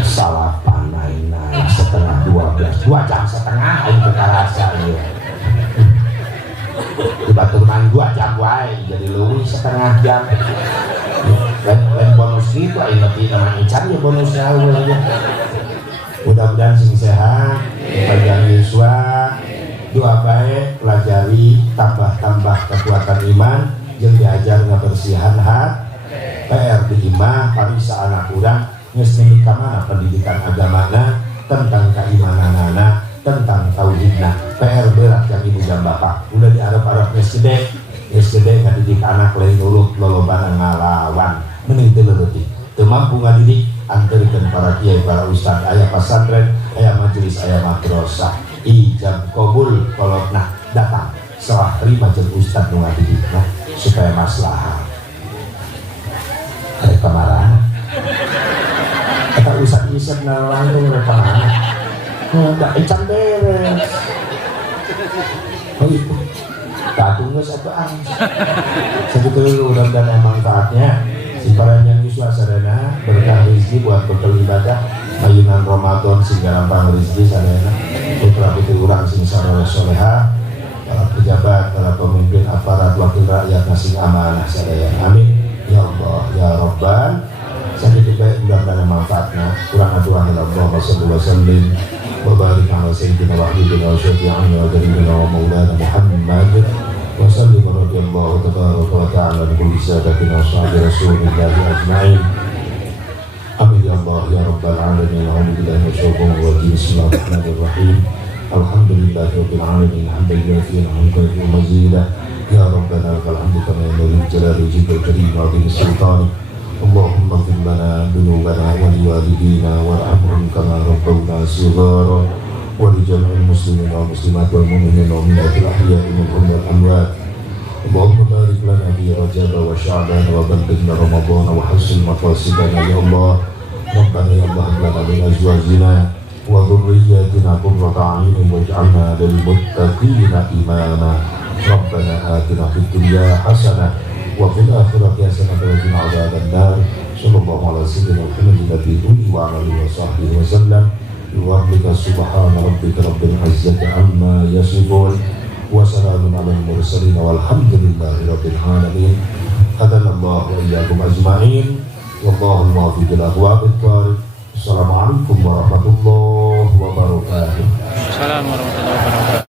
salah panai setengah 12 2 jam setengah aing teu karasa ieu. Di batur main 2 jam wae jadi leuwih setengah jam. Lain bonus gitu aing mati namanya cari bonusnya ya. Mudah-mudahan sing sehat, panjang yuswa, doa baik, pelajari, tambah kekuatan iman, jeung diajar ngabersihan hati. PR di imah, parisa anak urang, geus nepi ka mana pendidikan agamana, tentang keimananana, tentang tauhidna. PR berat yang ibu dan bapak. Udah diarep-arep geus gede ngadidik anak lain nurut lolobana ngalawan. Mending teu leutik. Teu mampu ngadidik, anterkeun para kiai, para ustad, aya pasantren, aya majelis, aya madrasah. Ijab kabul kolotna datang serah terima jeung ustad nu ngadidikna supaya maslahah. Rek kamaraha. Eta ustad langsung rek kamaraha. Da encan beres. Oh itu. Tatu geus atuh ang. Segitu mudah-mudahan manfaatnya. Simparan yang suasana berkah rezeki buat bekal ibadah ayunan Ramadan sehingga rampang rezeki sadayana putra putri urang sing sareng soleha, para pejabat, para pemimpin aparat wakil rakyat sing amanah sadayana. Amin ya Allah ya Rabbal. Sakit baik mudah-mudahan manfaatna. Kurang aturan Allah sallallahu alaihi wasallam wa barik ala sayyidina wa habibina wa syafi'ina wa jarina wa maulana Muhammad wa sallim radhiyallahu tabaraka wa ta'ala bi kulli sadatina sahbi rasulillah ajma'in. Amin ya Allah ya Rabbal alamin. Alhamdulillah wa syukur wa bismillahirrahmanirrahim. Alhamdulillahirabbil alamin. Hamdan yafi'u hamdan mazida. Ya Rabbana lakal hamdu kama yanbaghi li jalali wajhikal karim wa bi sultanik. Allahumma ighfir lana dhunubana wa liwalidina warhamhum kama rabbawna shighara wa li jami'il muslimin wal muslimat wal mu'minin wal mu'minatil ahya'i minhum wal amwat. Allahumma barik lana fi Rajab wa Sya'ban wa ballighna Ramadan wa hassin maqasidana ya Allah. Rabbana ya Allah lana min azwajina wa dhurriyyatina qurrata a'yunin waj'alna lil muttaqina imama. Rabbana atina fid dunya hasanah wa fil akhirati hasanah wa qina adzabannar. Sallallahu alaihi wasallam wa ala alihi wa sahbihi wa sallam. Wa subhana rabbika rabbil izzati amma yasifun wa salamun alal mursalin walhamdulillahi rabbil alamin. Hadanallahu wa iyyakum ajma'in. Wallahu muwaffiq ila aqwamit thariq. Assalamualaikum warahmatullahi wabarakatuh. Assalamualaikum warahmatullahi wabarakatuh.